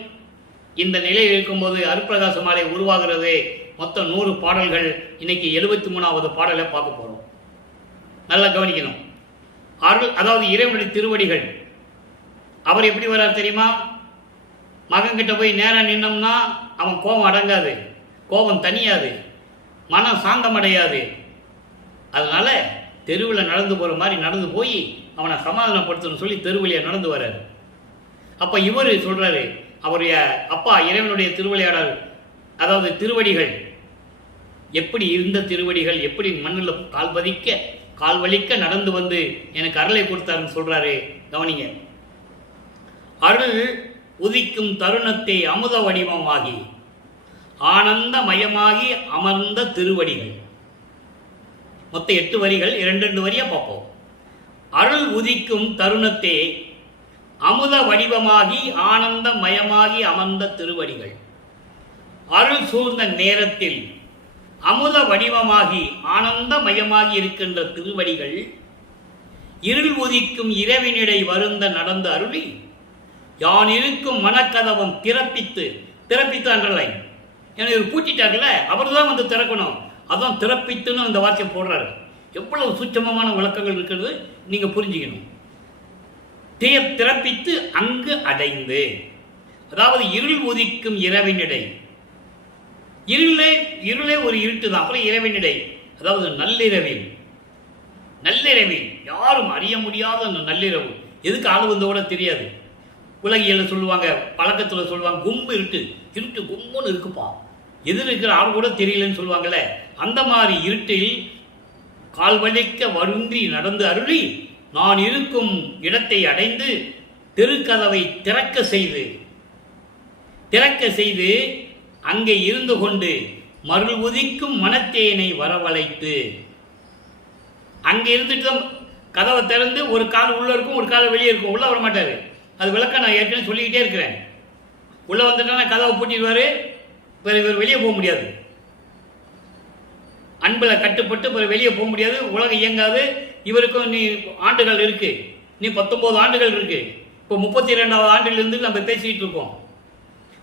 இந்த நிலையில் இருக்கும்போது அருப்பிரகாச மாலை உருவாகிறது. மொத்தம் 100 பாடல்கள். இன்னைக்கு 73வது பாடலை பார்க்க போகிறோம். நல்லா கவனிக்கணும். அருள், அதாவது இறைவனுடைய திருவடிகள். அவர் எப்படி வர்றார் தெரியுமா? மகன்கிட்ட போய் நேராக நின்னோம்னா அவன் கோபம் அடங்காது, கோபம் தனியாது, மனம் சாந்தமடையாது. அதனால தெருவில் நடந்து போகிற மாதிரி நடந்து போய் அவனை சமாதானப்படுத்தணும்னு சொல்லி தெருவழியை நடந்து வர்றாரு. அப்போ இவர் சொல்கிறாரு, அவருடைய அப்பா இறைவனுடைய திருவிளையாடல், அதாவது திருவடிகள் எப்படி இருந்த திருவடிகள் எப்படி மண்ணில் கால் வலிக்க நடந்து வந்து எனக்கு அருளை கொடுத்தாருன்னு சொல்றாரு. கவனிங்க. அருள் உதிக்கும் தருணத்தை அமுத வடிவமாகி ஆனந்த மயமாகி அமர்ந்த திருவடிகள். மொத்தம் 8 வரிகள், 2 வரியா பார்ப்போம். அருள் உதிக்கும் தருணத்தை அமுத வடிவமாகி ஆனந்த மயமாகி அமர்ந்த திருவடிகள். அருள் சூழ்ந்த நேரத்தில் அமுத வடிவமாகி ஆனந்த மயமாகி இருக்கின்ற திருவடிகள் இருள் உதிக்கும் இரவினிடை வருந்த நடந்த அருளி யான் இருக்கும் மனக்கதவம் திறப்பித்து அன்றலை. எனக்கு பூட்டிட்டாங்கல்ல, அவர் தான் வந்து திறக்கணும். அதான் திறப்பித்துன்னு அந்த வாக்கியம் போடுறாரு. எவ்வளவு சூட்சமமான விளக்கங்கள் இருக்கிறது நீங்க புரிஞ்சுக்கணும். திறப்பித்து அங்கு அடைந்து, அதாவது இருள் உதிக்கும் இரவினிடை. இருளே ஒரு இருட்டு தான். அப்புறம் இரவினிடை, அதாவது நள்ளிரவில் யாரும் அறிய முடியாத அந்த நள்ளிரவு. எதுக்கு ஆளு வந்தோட தெரியாது. உலகியல் சொல்லுவாங்க, பழக்கத்தில் சொல்லுவாங்க, கும்பு இருட்டு கும்புன்னு இருக்குப்பா, எதிர் இருக்கிற ஆள் கூட தெரியலன்னு சொல்லுவாங்கல்ல. அந்த மாதிரி இருட்டில் கால்வலிக்க வருந்தி நடந்து அருளி நான் இருக்கும் இடத்தை அடைந்து தெருக்கதவை திறக்க செய்து அங்கே இருந்து கொண்டு மருள் உதிக்கும் மனத்தேனை வரவழைத்து, அங்கே இருந்துட்டு கதவை திறந்து ஒரு கால் உள்ள இருக்கும், ஒரு கால் வெளியே இருக்கும். உள்ள வர மாட்டாரு. அது விளக்க நான் ஏற்கனவே சொல்லிக்கிட்டே இருக்கிறேன். உள்ள வந்துட்டா கதவை பூட்டிடுவாரு, இவர் வெளியே போக முடியாது. அன்பில் கட்டுப்பட்டு பிறகு வெளியே போக முடியாது. உலகம் இயங்காது. இவருக்கும் நீ ஆண்டுகள் இருக்கு, நீ 19 ஆண்டுகள் இருக்கு. இப்போ 32வது ஆண்டிலிருந்து நம்ம பேசிக்கிட்டு இருக்கோம்.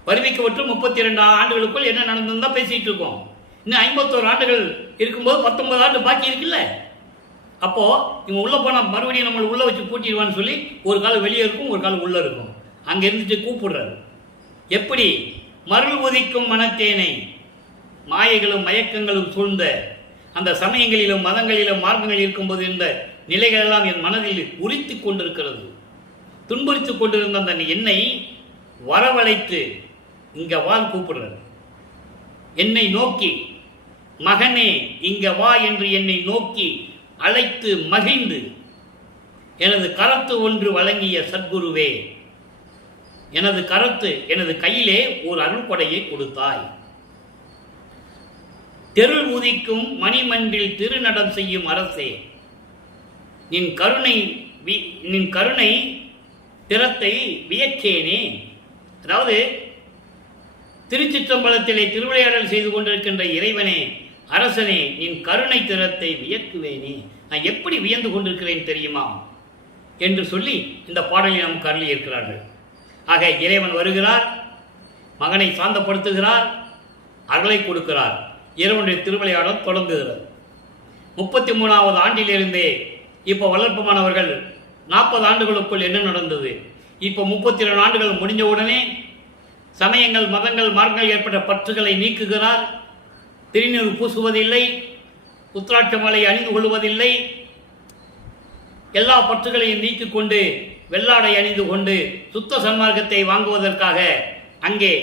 வருவிக்கப்பட்டு 32 ஆண்டுகளுக்குள் என்ன நடந்ததுன்னு தான் பேசிட்டு இருக்கோம். இன்னும் 51 ஆண்டுகள் இருக்கும்போது 19 ஆண்டு பாக்கி இருக்குல்ல. அப்போ இவங்க உள்ள போனா மறுபடியும் நம்மளை உள்ள வச்சு பூட்டிடுவான்னு சொல்லி ஒரு காலம் வெளியே இருக்கும், ஒரு காலம் உள்ள இருக்கும். அங்க இருந்துட்டு கூப்பிடுறாரு. எப்படி? மருள் உதிக்கும் மனத்தேனை, மாயைகளும் மயக்கங்களும் சூழ்ந்த அந்த சமயங்களிலும் மதங்களிலும் மார்க்கங்களில் இருக்கும்போது இந்த நிலைகள் எல்லாம் என் மனதில் உரித்து கொண்டிருக்கிறது. துன்புறுத்திக் கொண்டிருந்த அந்த என்னை வரவழைத்து இங்க வா கூப்பிடுறாரு. என்னை நோக்கி, மகனே இங்க வா என்று என்னை நோக்கி அழைத்து மகிழ்ந்து எனது கரத்து ஒன்று வழங்கிய சத்குருவே, எனது கரத்து எனது கையிலே ஒரு அருள்கொடையை கொடுத்தாய். தெருள் உதிக்கும் மணிமன்றில் திருநடம் செய்யும் அரசே, நின் கருணை திறத்தை வியக்கேனே. அதாவது திருச்சிற்றம்பலத்திலே திருவிளையாடல் செய்து கொண்டிருக்கின்ற இறைவனே, அரசனே, நின் கருணை திறத்தை வியக்குவேனே. நான் எப்படி வியந்து கொண்டிருக்கிறேன் தெரியுமா என்று சொல்லி இந்த பாடலை நமக்கு அருளி இருக்கிறார்கள். ஆக இறைவன் வருகிறார், மகனை சாந்தப்படுத்துகிறார், அருளை கொடுக்கிறார். இறைவனுடைய திருவிளையாடல் தொடங்குகிறது. 33வது ஆண்டிலிருந்தே இப்போ வளர்ப்பமானவர்கள் 40 ஆண்டுகளுக்குள் என்ன நடந்தது? இப்போ 32 ஆண்டுகள் முடிஞ்ச உடனே சமயங்கள் மதங்கள் மார்க்கங்கள் ஏற்பட்ட பற்றுகளை நீக்குகிறார். திருநீர் பூசுவதில்லை, உத்ராட்ச மாலை அணிந்து கொள்வதில்லை, எல்லா பற்றுகளையும் நீக்கிக் கொண்டு வெள்ளாடை அணிந்து கொண்டு சுத்த சன்மார்க்கத்தை வாங்குவதற்காக அங்கே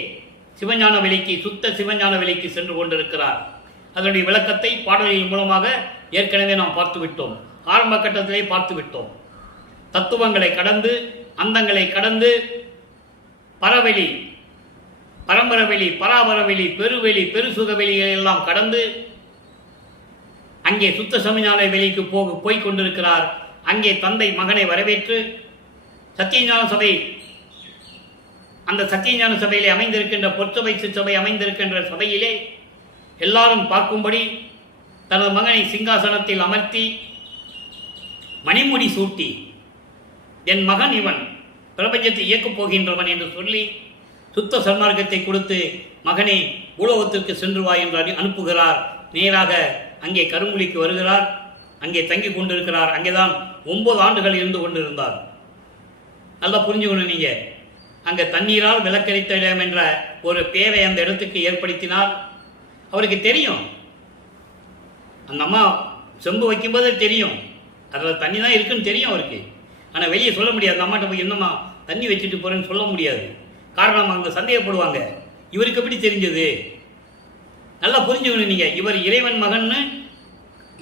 சிவஞான விலைக்கு, சுத்த சிவஞான விலைக்கு சென்று கொண்டிருக்கிறார். அதனுடைய விளக்கத்தை பாடல்களின் மூலமாக ஏற்கனவே நாம் பார்த்துவிட்டோம். ஆரம்ப கட்டத்திலே பார்த்துவிட்டோம். தத்துவங்களை கடந்து, அந்தங்களை கடந்து, பரவெளி பரம்பரவெளி, பராபரவெளி, பெருவெளி, பெருசுகவெளிகளை எல்லாம் கடந்து அங்கே சுத்த சமஞான வெளிக்கு போய் கொண்டிருக்கிறார். அங்கே தந்தை மகனை வரவேற்று சத்தியஞான சபை, அந்த சத்தியஞான சபையிலே அமைந்திருக்கின்ற பொற்சபை சிற்சபை அமைந்திருக்கின்ற சபையிலே எல்லாரும் பார்க்கும்படி தனது மகனை சிங்காசனத்தில் அமர்த்தி மணிமுடி சூட்டி, என் மகன் இவன் பிரபஞ்சத்தை இயக்கப் போகின்றவன் என்று சொல்லி சுத்த சன்மார்க்கத்தை கொடுத்து மகனை பூலோகத்திற்கு சென்று வா என்று அனுப்புகிறார். நேராக அங்கே கருங்குழிக்கு வருகிறார். அங்கே தங்கி கொண்டிருக்கிறார். அங்கேதான் 9 ஆண்டுகள் இருந்து கொண்டிருந்தார். நல்லா புரிஞ்சுக்கணும் நீங்க. அங்கே தண்ணீரால் விளக்கரித்த இடம் என்ற ஒரு பேரை அந்த இடத்துக்கு ஏற்படுத்தினார். அவருக்கு தெரியும், அந்த அம்மா செம்பு வைக்கும்போதே தெரியும் அதில் தண்ணி தான் இருக்குன்னு தெரியும் அவருக்கு. ஆனால் வெளியே சொல்ல முடியாது. அந்த அம்மாட்ட போய் என்னம்மா தண்ணி வச்சுட்டு போறேன்னு சொல்ல முடியாது. காரணம் அவங்க சந்தேகப்படுவாங்க. இவருக்கு எப்படி தெரிஞ்சது? நல்லா புரிஞ்சுக்கணும் நீங்க. இவர் இறைவன் மகன்னு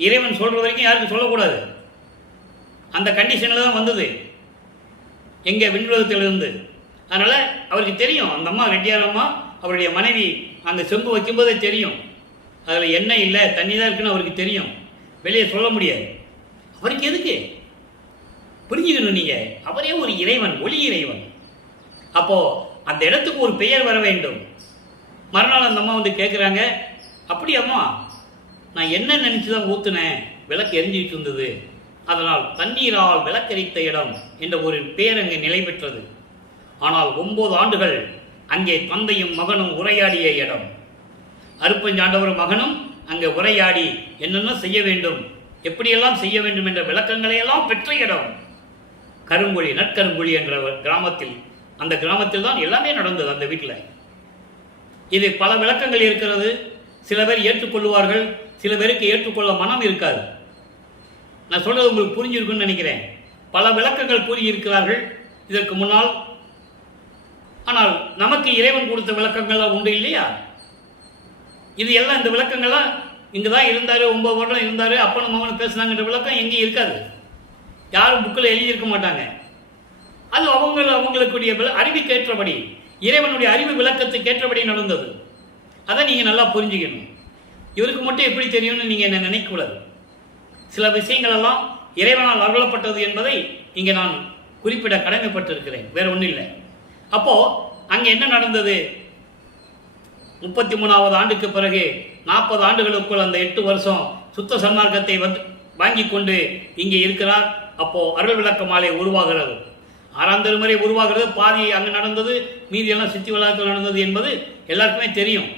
இறைவன் சொல்ற வரைக்கும் யாருக்கும் சொல்லக்கூடாது. அந்த கண்டிஷனில் தான் வந்தது எங்க விண்ணுலகத்திலிருந்து. அதனால அவருக்கு தெரியும், அந்த அம்மா ரெட்டியார் அம்மா அவருடைய மனைவி அந்த செம்பு வைக்கும்போதே தெரியும் அதில் எண்ணெய் இல்லை தண்ணி தான் இருக்குன்னு அவருக்கு தெரியும். வெளியே சொல்ல முடியாது. அவருக்கு எதுக்கு? புரிஞ்சுக்கணும் நீங்க. அவரே ஒரு இறைவன், ஒளி இறைவன். அப்போ அந்த இடத்துக்கு ஒரு பெயர் வர வேண்டும். மறுநாள் அந்த அம்மா வந்து கேட்குறாங்க, அப்படி அம்மா நான் என்ன நினைச்சு தான் ஊத்துனேன், விளக்கு எரிஞ்சிட்டு இருந்தது, அதனால் தண்ணீரால் விளக்கரித்த இடம் என்ற ஒரு பேர் அங்கே நிலை பெற்றது. ஆனால் 9 ஆண்டுகள் அங்கே தந்தையும் மகனும் உரையாடிய இடம். அருப்பஞ்சாண்டவர் மகனும் அங்கே உரையாடி என்னென்ன செய்ய வேண்டும், எப்படியெல்லாம் செய்ய வேண்டும் என்ற விளக்கங்களை எல்லாம் பெற்ற இடம் கருங்குழி, நற்கருங்குழி என்ற கிராமத்தில். அந்த கிராமத்தில் தான் எல்லாமே நடந்தது அந்த வீட்டில். இது பல விளக்கங்கள் இருக்கிறது. சில பேர் ஏற்றுக்கொள்வார்கள், சில பேருக்கு ஏற்றுக்கொள்ள மனம் இருக்காது. நான் சொல்றது உங்களுக்கு புரிஞ்சிருக்குன்னு நினைக்கிறேன். பல விளக்கங்கள் கூறியிருக்கிறார்கள் இதற்கு முன்னால். ஆனால் நமக்கு இறைவன் கொடுத்த விளக்கங்கள்லாம் உண்டு இல்லையா? இது எல்லாம், இந்த விளக்கங்கள்லாம் இங்கே தான் இருந்தார், 9 வருடம் இருந்தார், அப்பனும் மகனும் பேசினாங்கன்ற விளக்கம் எங்கேயும் இருக்காது. யாரும் புக்கில் எழுதியிருக்க மாட்டாங்க. அது அவங்களுக்குரிய அறிவுக்கு ஏற்றபடி, இறைவனுடைய அறிவு விளக்கத்துக்கு ஏற்றபடி நடந்தது. அதை நீங்கள் நல்லா புரிஞ்சுக்கணும். இவருக்கு மட்டும் எப்படி தெரியும்னு நீங்கள் என்ன நினைக்கக்கூடாது. சில விஷயங்கள் எல்லாம் இறைவனால் அருளப்பட்டது என்பதை இங்கே நான் குறிப்பிட கடமைப்பட்டிருக்கிறேன், வேற ஒன்றும் இல்லை. அப்போ அங்கே என்ன நடந்தது? 33வது ஆண்டுக்கு பிறகு 40 ஆண்டுகளுக்குள் அந்த 8 வருஷம் சுத்த சன்மார்க்கத்தை வாங்கி கொண்டு இங்கே இருக்கிறார். அப்போ அருள் விளக்க மாலை உருவாகிறது. 6ஆம் திருமுறை உருவாகிறது. பாதி அங்கு நடந்தது, மீதி எல்லாம் சித்தி வளாகத்தில் நடந்தது என்பது எல்லாருக்குமே தெரியும்.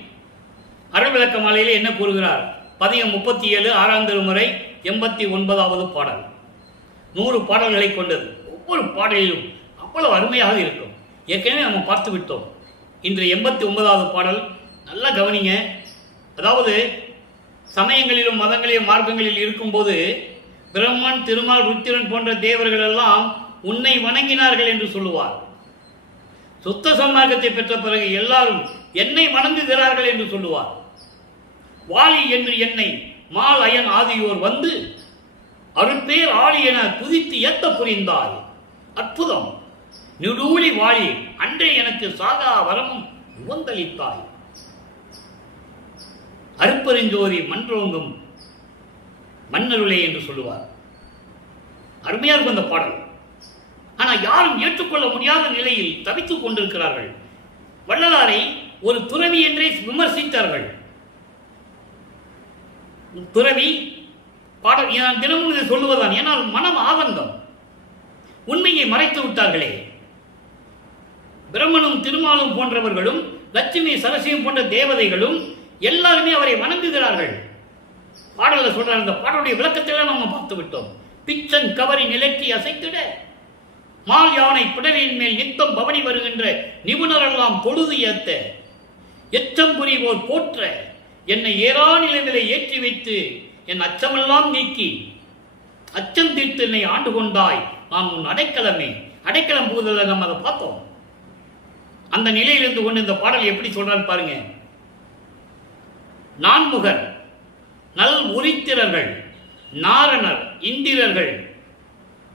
அருள் விளக்க மாலையிலே என்ன கூறுகிறார்? பதிகம் 37, 6ஆம் திருமுறை, 89வது பாடல். 100 பாடல்களை கொண்டது. ஒவ்வொரு பாடலிலும் அவ்வளவு அருமையாக இருக்கும். ஏற்கனவே நம்ம பார்த்து விட்டோம். இன்று 89வது பாடல் நல்லா கவனிங்க. அதாவது சமயங்களிலும் மதங்களிலும் மார்க்கங்களில் இருக்கும்போது பிரம்மன், திருமால், ருத்திரன் போன்ற தேவர்கள் எல்லாம் உன்னை வணங்கினார்கள் என்று சொல்லுவார். சுத்த சன்மார்க்கத்தை பெற்ற பிறகு எல்லாரும் என்னை வணங்குகிறார்கள் என்று சொல்லுவார். வாலி என்று என்னை மால் அயன் ஆதியோர் வந்து அருட்பேர் ஆளி என துதித்து ஏத்த புரிந்தாய். அற்புதம். நெடூழி வாழி அன்றே எனக்கு சாகா வரமும் உவந்தளித்தாய். அருப்பெருஞ்சோதி மன்றோங்கும் மன்னருளே என்று சொல்லுவார். அருமையா இருக்கும் அந்த பாடல். ஆனால் யாரும் ஏற்றுக்கொள்ள முடியாத நிலையில் தவித்துக் கொண்டிருக்கிறார்கள். வள்ளலாரை ஒரு துறவி என்றே விமர்சித்தார்கள். துறவி பாடல் நான் தினமும் இதை சொல்லுவதான். ஏனால் மனம் ஆதங்கம். உண்மையை மறைத்து விட்டார்களே. பிரம்மனும் திருமாலும் போன்றவர்களும் லட்சுமி சரசியம் போன்ற தேவதைகளும் எல்லாருமே அவரை வணங்குகிறார்கள். பாடல சொல்றாங்க. அந்த பாடலுடைய விளக்கத்தில் நம்ம பார்த்து விட்டோம். பிச்சன் கவரி நிலக்கி அசைத்திட மால் யானை பிடரின் மேல் நித்தம் பவனி வருகின்ற நிபுணரெல்லாம் பொழுது ஏத்த எச்சம் புரிவோர் போற்ற என்னை ஏறா நிலைகளை ஏற்றி வைத்து என் அச்சமெல்லாம் நீக்கி அச்சம் தீர்த்து என்னை ஆண்டு கொண்டாய். நான் உன் அடைக்கலமே. அடைக்கலம் புகுதல நம்ம அதை பார்த்தோம். அந்த நிலையிலிருந்து கொண்டு இந்த பாடல் எப்படி சொல்றான்னு பாருங்க. நான்முகர், நல் உரித்திரர்கள், நாரணர், இந்திரர்கள்,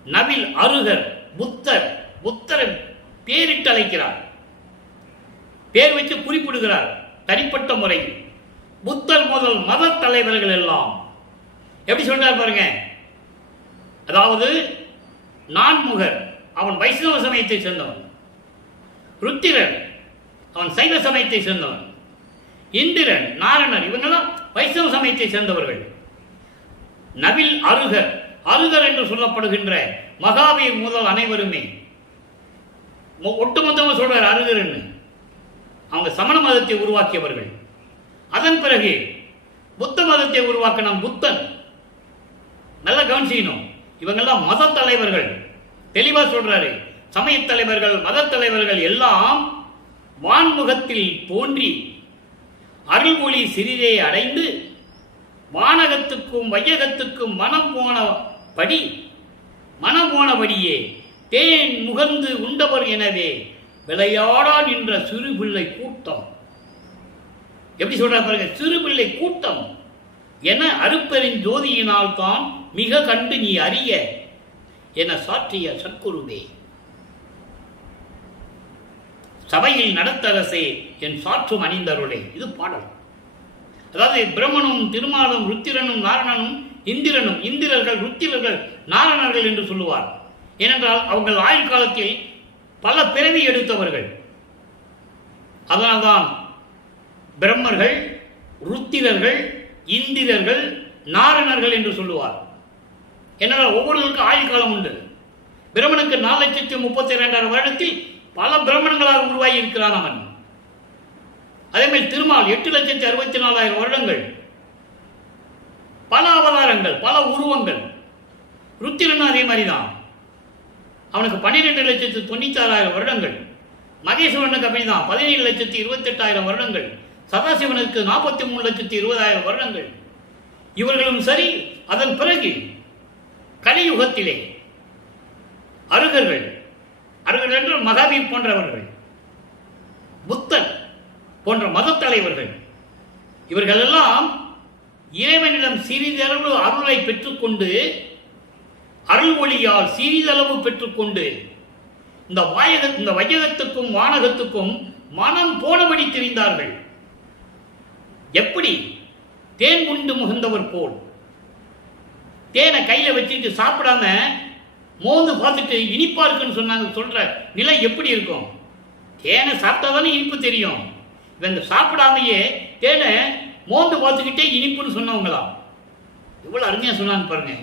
நவில் அருகர், புத்தர். புத்தரை பேரிட்டு அழைக்கிறார். பேர் வச்சு குறிப்பிடுகிறார் தனிப்பட்ட முறையில். புத்தர் முதல் மத தலைவர்கள் எல்லாம் எப்படி சொல்றார் பாருங்க. அதாவது நான்முகர் அவன் வைஷ்ணவ சமயத்தை சேர்ந்தவன், ருத்திரன் அவன் சைவ சமயத்தை சேர்ந்தவன், இந்திரன் நாரணர் இவங்கெல்லாம் வைஷ்ணவ சமயத்தை சேர்ந்தவர்கள். நவில் அருகர் அருகர் என்று சொல்லப்படுகின்ற மகாவீர் முதல் அனைவருமே ஒட்டுமொத்தமாக சொல்றார் அருகர். அவங்க சமண மதத்தை உருவாக்கியவர்கள். அதன் பிறகு புத்த மதத்தை உருவாக்கின புத்தன். நல்லா கவனிச்சிக்கணும், இவங்கெல்லாம் மத தலைவர்கள். தெளிவா சொல்றாரு, சமய தலைவர்கள் மத தலைவர்கள் எல்லாம் வான்முகத்தில் தோன்றி அருள் ஒளி சிறிதே அடைந்து வானகத்துக்கும் வையகத்துக்கும் மனம் போனபடியே தேன் முகந்து உண்டவர் எனவே விளையாடா நின்ற சிறு பிள்ளை கூட்டம். எப்படி சொல்ற பாருங்க, சிறு பிள்ளை கூட்டம் என அருப்பெரின் ஜோதியினால் தான் மிக கண்டு நீ அறிய என சாற்றிய சற்குருவே. சபையில் நடத்தரசே என் சாற்றும் அணிந்தருளே. இது பாடல். அதாவது பிரம்மனும் திருமாலும் ருத்திரனும் நாரணனும் இந்திரனும், இந்திரர்கள் ருத்திரர்கள் நாரணர்கள் என்று சொல்லுவார். ஏனென்றால் அவங்கள் ஆயுள் காலத்தில் பல பிறவி எடுத்தவர்கள். அதனால்தான் பிரம்மர்கள், ருத்திரர்கள், இந்திரர்கள், நாரணர்கள் என்று சொல்லுவார். ஏனென்றால் ஒவ்வொருவருக்கும் ஆயுள் காலம் உண்டு. பிரம்மனுக்கு 4,32,000 வருடத்தில் பல பிரம்மணங்களாக உருவாகி இருக்கிறான் அவன். அதே மாதிரி திருமால் 8,64,000 வருடங்கள், பல அவதாரங்கள், பல உருவங்கள். ருத்திரனும் அதே மாதிரி தான், அவனுக்கு 12,96,000 வருடங்கள். மகேஸ்வரனுக்கு அப்படிதான் 17,28,000 வருடங்கள். சதாசிவனுக்கு 43,20,000 வருடங்கள். இவர்களும் சரி. அதன் பிறகு கலியுகத்திலே அருகர்கள், அருகர்கள் என்று மகாவீர் போன்றவர்கள், புத்தன் போன்ற மத தலைவர்கள், இவர்கள் எல்லாம் இறைவனிடம் சிறிதளவு அருளை பெற்றுக்கொண்டு, அருள் ஒளியால் சிறிதளவு பெற்றுக்கொண்டு இந்த வையகத்துக்கும் வானகத்துக்கும் மனம் போனபடி தெரிந்தார்கள். எப்படி? தேன் உண்டு முகந்தவர் போல். தேனை கையில வச்சுட்டு சாப்பிடாம மோந்து பார்த்துட்டு இனிப்பா இருக்குன்னு சொன்னாங்க. சொல்ற நிலை எப்படி இருக்கும்? தேனை சாப்பிட்டாதானே இனிப்பு தெரியும். இவங்க சாப்பிடாமையே தேனை மோந்து பார்த்துக்கிட்டே இனிப்புன்னு சொன்னவங்களாம். எவ்வளவு அருமையா சொன்னான்னு பாருங்க.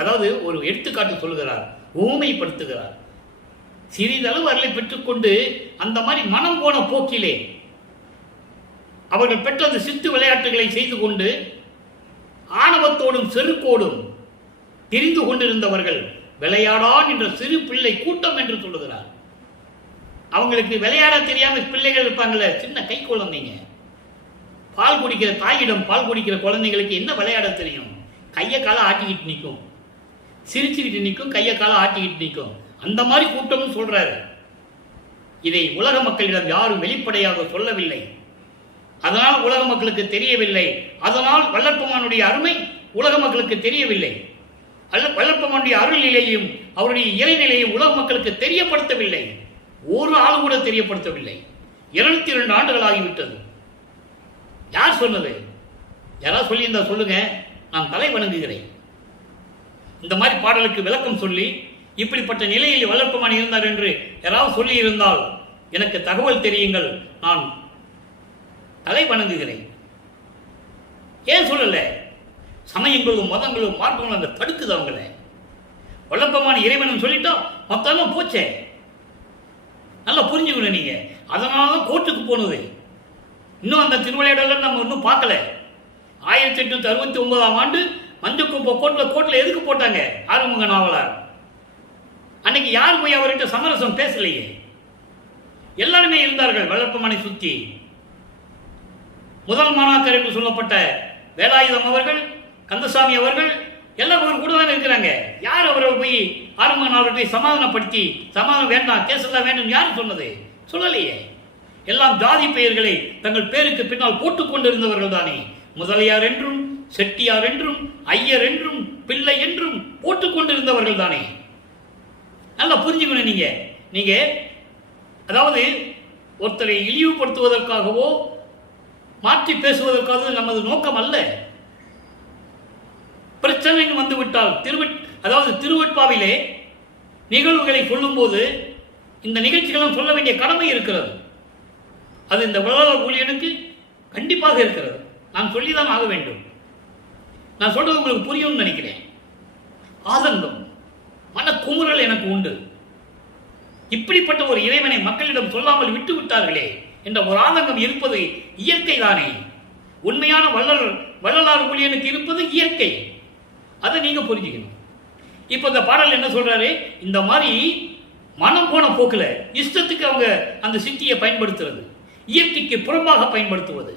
அதாவது ஒரு எடுத்துக்காட்டு சொல்லுகிறார், ஊமைப்படுத்துகிறார். சிறிதளவு அருளை பெற்றுக்கொண்டு அந்த மாதிரி மனம் போன போக்கிலே அவர்கள் பெற்ற அந்த சித்து விளையாட்டுகளை செய்து கொண்டு ஆணவத்தோடும் செருக்கோடும் தெரிந்து கொண்டிருந்தவர்கள் விளையாடான் என்ற சிறு பிள்ளை கூட்டம் என்று சொல்லுகிறார். அவங்களுக்கு விளையாட தெரியாம பிள்ளைகள் இருப்பாங்கல்ல, சின்ன கை குழந்தைங்க, பால் குடிக்கிற தாயிடம் பால் குடிக்கிற குழந்தைங்களுக்கு என்ன விளையாட தெரியும்? கையை காலை ஆட்டிக்கிட்டு நிற்கும், சிரிச்சுக்கிட்டு நிற்கும், கையை காலை ஆட்டிக்கிட்டு நிற்கும். அந்த மாதிரி கூட்டம்னு சொல்றாரு. இதை உலக மக்களிடம் யாரும் வெளிப்படையாக சொல்லவில்லை. அதனால் உலக மக்களுக்கு தெரியவில்லை. அதனால் வல்லற்பமானுடைய அருமை உலக மக்களுக்கு தெரியவில்லை. வல்லற்பமானுடைய அருள் நிலையும் அவருடைய இறைநிலையும் உலக மக்களுக்கு தெரியப்படுத்தவில்லை. ஒரு ஆள் கூட தெரியப்படுத்தவில்லை. 202 ஆண்டுகள் ஆகிவிட்டது. யார் சொன்னது? யாராவது சொல்லியிருந்தா சொல்லுங்க, நான் தலை வணங்குகிறேன். இந்த மாதிரி பாடலுக்கு விளக்கம் சொல்லி இப்படிப்பட்ட நிலையில் வல்லற்பமான் இருந்தார் என்று யாராவது சொல்லி இருந்தால் எனக்கு தகவல் தெரியுங்கள், நான் தலை வணங்குகிறேன். ஏன் சொல்லல? சமயங்களும் மதங்களும் மார்க்கங்களும் அங்க தடுக்குது அவங்கள. வல்லற்பமான இறைவனும் சொல்லிட்டா மொத்தம் போச்சே. நல்லா புரிஞ்சுக்கணும் நீங்க. அதனாலதான் கோர்ட்டுக்கு போனது. இன்னும் அந்த திருவிளையாடல நம்ம இன்னும் பார்க்கல. 1869ஆம் ஆண்டு மஞ்சக்குப்ப கோர்ட்ல எதுக்கு போட்டாங்க? ஆறுமுக நாவலார். அன்னைக்கு யார் போய் அவர்கிட்ட சமரசம் பேசலையே. எல்லாருமே இருந்தார்கள் வல்லற்பமானை சுத்தி. முதல் மாணாக்கர் என்று சொல்லப்பட்ட வேலாயுதம் அவர்கள், கந்தசாமி அவர்கள் எல்லாம் அவர் கூட தான் இருக்கிறாங்க. யார் அவரை போய் ஆறுமுக நாவலத்தை சமாதானப்படுத்தி சமாதானம் வேண்டாம், கேசெல்லாம் வேண்டும் யாரும் சொன்னது? சொல்லலையே. எல்லாம் ஜாதி பெயர்களை தங்கள் பேருக்கு பின்னால் போட்டுக் கொண்டிருந்தவர்கள் தானே. முதலியார் என்றும் செட்டியார் என்றும் ஐயர் என்றும் பிள்ளை என்றும் போட்டுக் கொண்டிருந்தவர்கள் தானே. நல்லா புரிஞ்சுக்கணும் நீங்க. அதாவது ஒருத்தரை இழிவுபடுத்துவதற்காகவோ மாற்றி பேசுவதற்காக நமது நோக்கம் அல்ல. பிரச்சனை வந்துவிட்டால் திருவட்பாவிலே நிகழ்வுகளை சொல்லும்போது இந்த நிகழ்ச்சிகளும் சொல்ல வேண்டிய கடமை இருக்கிறது. அது இந்த வள்ளலார் ஊழியனுக்கு கண்டிப்பாக இருக்கிறது. நான் சொல்லிதான் ஆக வேண்டும். நான் சொல்றது உங்களுக்கு புரியும்னு நினைக்கிறேன். ஆதங்கம், மனக்குமுறல் எனக்கு உண்டு. இப்படிப்பட்ட ஒரு இறைவனை மக்களிடம் சொல்லாமல் விட்டு விட்டார்களே என்ற ஒரு ஆதங்கம் இருப்பது இயற்கை தானே. உண்மையான வள்ளலார் ஊழியனுக்கு இருப்பது இயற்கை. அதை நீங்க புரிஞ்சுக்கணும். இப்ப இந்த பாடல் என்ன சொல்றாரு? இந்த மாதிரி மனம் போன போக்குல இஷ்டத்துக்கு அவங்க அந்த சித்தியை பயன்படுத்துறது, இயற்கைக்கு புறம்பாக பயன்படுத்துவது,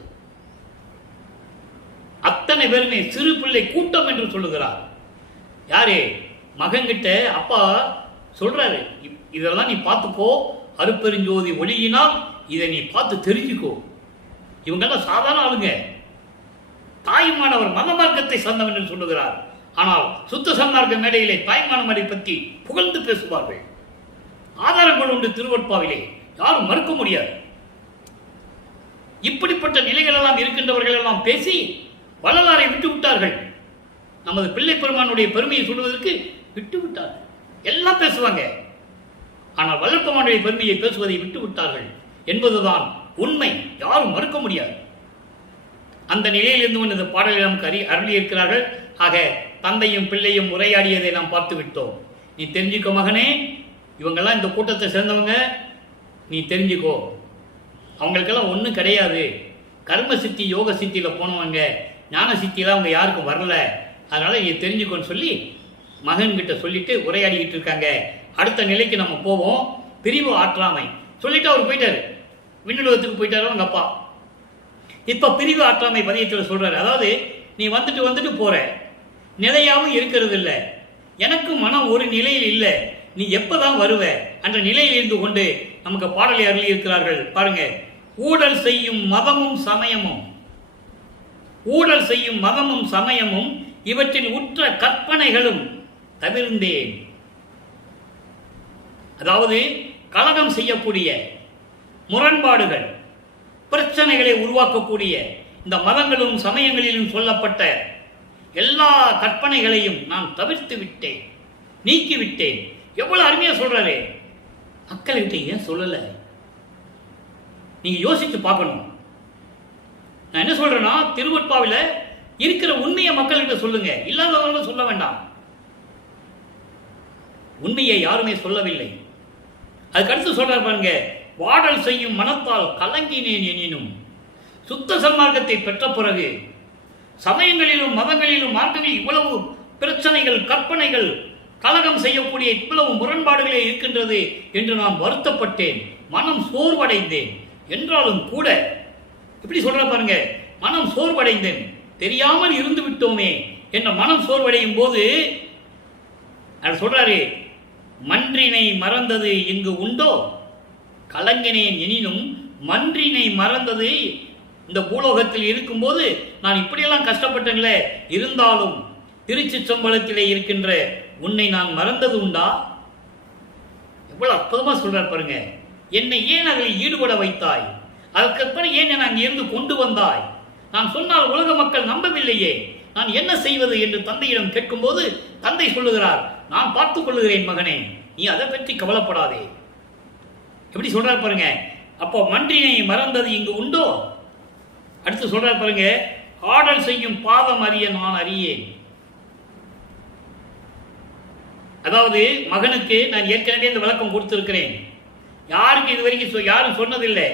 அத்தனை பேருமே சிறு பிள்ளை கூட்டம் என்று சொல்லுகிறார். யாரு? மகன்கிட்ட அப்பா சொல்றாரு, இதெல்லாம் நீ பார்த்துக்கோ, அருப்பெருஞ்சோதி ஒளியினால் இதை நீ பார்த்து தெரிஞ்சுக்கோ. இவங்கெல்லாம் சாதாரண ஆளுங்க, தாய்மானவர் மத மார்க்கத்தை சார்ந்தவன் என்று சொல்லுகிறார். ஆனால் சுத்த சன்மார்க்க மேடையிலே தாய்மானவரை பற்றி புகழ்ந்து பேசுவார்கள். ஆதாரங்கள் உண்டு திருவட்பாவிலே, யாரும் மறுக்க முடியாது. இப்படிப்பட்ட நிலைகள் எல்லாம் இருக்கின்றவர்கள் எல்லாம் பேசி வள்ளலாரை விட்டு விட்டார்கள். நமது பிள்ளை பெருமானுடைய பெருமையை சொல்வதற்கு விட்டு விட்டார்கள். எல்லாம் பேசுவாங்க, ஆனால் வள்ளற்பெருமானுடைய பெருமையை பேசுவதை விட்டு விட்டார்கள் என்பதுதான் உண்மை. யாரும் மறுக்க முடியாது. அந்த நிலையிலிருந்து இந்த பாடலை நமக்கு அருளியிருக்கிறார்கள். ஆக தந்தையும் பிள்ளையும் உரையாடியதை நாம் பார்த்து விட்டோம். நீ தெரிஞ்சுக்கோ மகனே, இவங்கெல்லாம் இந்த கூட்டத்தை சேர்ந்தவங்க, நீ தெரிஞ்சுக்கோ, அவங்களுக்கெல்லாம் ஒன்றும் கிடையாது. கர்ம சித்தி யோக சித்தியில் போனவங்க, ஞான சித்தியெல்லாம் அவங்க யாருக்கும் வரல, அதனால நீ தெரிஞ்சுக்கோன்னு சொல்லி மகன்கிட்ட சொல்லிட்டு உரையாடிக்கிட்டு இருக்காங்க. அடுத்த நிலைக்கு நம்ம போவோம். பிரிவு ஆற்றாமை சொல்லிட்டு அவர் போயிட்டாரு, விண்ணுலகத்துக்கு போயிட்டாரு அவங்க அப்பா. இப்ப பிரிவு ஆற்றாமை பதியத்தில் சொல்றாரு. அதாவது நீ வந்துட்டு போற, நிலையாவும் இருக்கிறது இல்லை, எனக்கு மனம் ஒரு நிலையில் இல்லை, நீ எப்பதான் வருவ என்ற நிலையில் இருந்து கொண்டு நமக்கு பாடலை அருளி இருக்கிறார்கள். பாருங்க, ஊழல் செய்யும் மதமும் சமயமும், ஊழல் செய்யும் மதமும் சமயமும் இவற்றின் உற்ற கற்பனைகளும் தவிர்ந்தேன். அதாவது கலகம் செய்யக்கூடிய, முரண்பாடுகள், பிரச்சனைகளை உருவாக்கக்கூடிய இந்த மதங்களும் சமயங்களிலும் சொல்லப்பட்ட எல்லா கற்பனைகளையும் நான் தவிர்த்து விட்டேன், நீக்கிவிட்டேன். எவ்வளவு அருமையா சொல்றாரு. மக்கள்கிட்ட ஏன் சொல்லல? நீங்க யோசித்து பார்க்கணும். நான் என்ன சொல்றேன்னா, திருவட்பாவில இருக்கிற உண்மையை மக்கள்கிட்ட சொல்லுங்க, இல்லாதவங்க சொல்ல வேண்டாம். உண்மையை யாருமே சொல்லவில்லை. அதுக்கடுத்து சொல்றாரு பாருங்க, வாடல் செய்யும் மனத்தால் கலங்கினேன் எனினும், சுத்த சன்மார்க்கத்தை பெற்ற பிறகு சமயங்களிலும் மதங்களிலும் மார்க்கங்களில் இவ்வளவு பிரச்சனைகள், கற்பனைகள், கலகம் செய்யக்கூடிய இவ்வளவு முரண்பாடுகளே இருக்கின்றது என்று நான் வருத்தப்பட்டேன், மனம் சோர்வடைந்தேன். என்றாலும் கூட இப்படி சொல்ற பாருங்க, மனம் சோர்வடைந்தேன், தெரியாமல் இருந்து விட்டோமே என்ற மனம் சோர்வடையும் போது சொல்றாரு, மன்றினை மறந்தது இங்கு உண்டோ, கலங்கினேன் எனினும் மன்றினை மறந்தது இந்த பூலோகத்தில் இருக்கும்போது நான் இப்படியெல்லாம் கஷ்டப்பட்டேங்களே, இருந்தாலும் திருச்சிற்றம்பலத்திலே இருக்கின்ற உன்னை நான் மறந்தது உண்டா? எவ்வளவு அற்புதமா சொல்றார் பாருங்க. என்னை ஏன் அதில் ஈடுபட வைத்தாய்? அதற்கப்புறம் ஏன் என்னை அங்கிருந்து கொண்டு வந்தாய்? நான் சொன்னால் உலக மக்கள் நம்பவில்லையே, நான் என்ன செய்வது என்று தந்தையிடம் கேட்கும்போது தந்தை சொல்லுகிறார், நான் பார்த்துக் கொள்ளுகிறேன் மகனே, நீ அதை பற்றி கவலைப்படாதே. எப்படி சொல்றார் பாருங்க. அப்போ மன்றினை மறந்தது இங்கு உண்டோ? அடுத்து சொல்றார் பாருங்க, ஆடல் செய்யும் பாதம் அறிய நான் அறியேன். அதாவது மகனுக்கு நான் ஏற்கனவே இந்த விளக்கம் கொடுத்திருக்கிறேன். யாருக்கு இது வரைக்கும் யாரும் சொன்னதில்லை.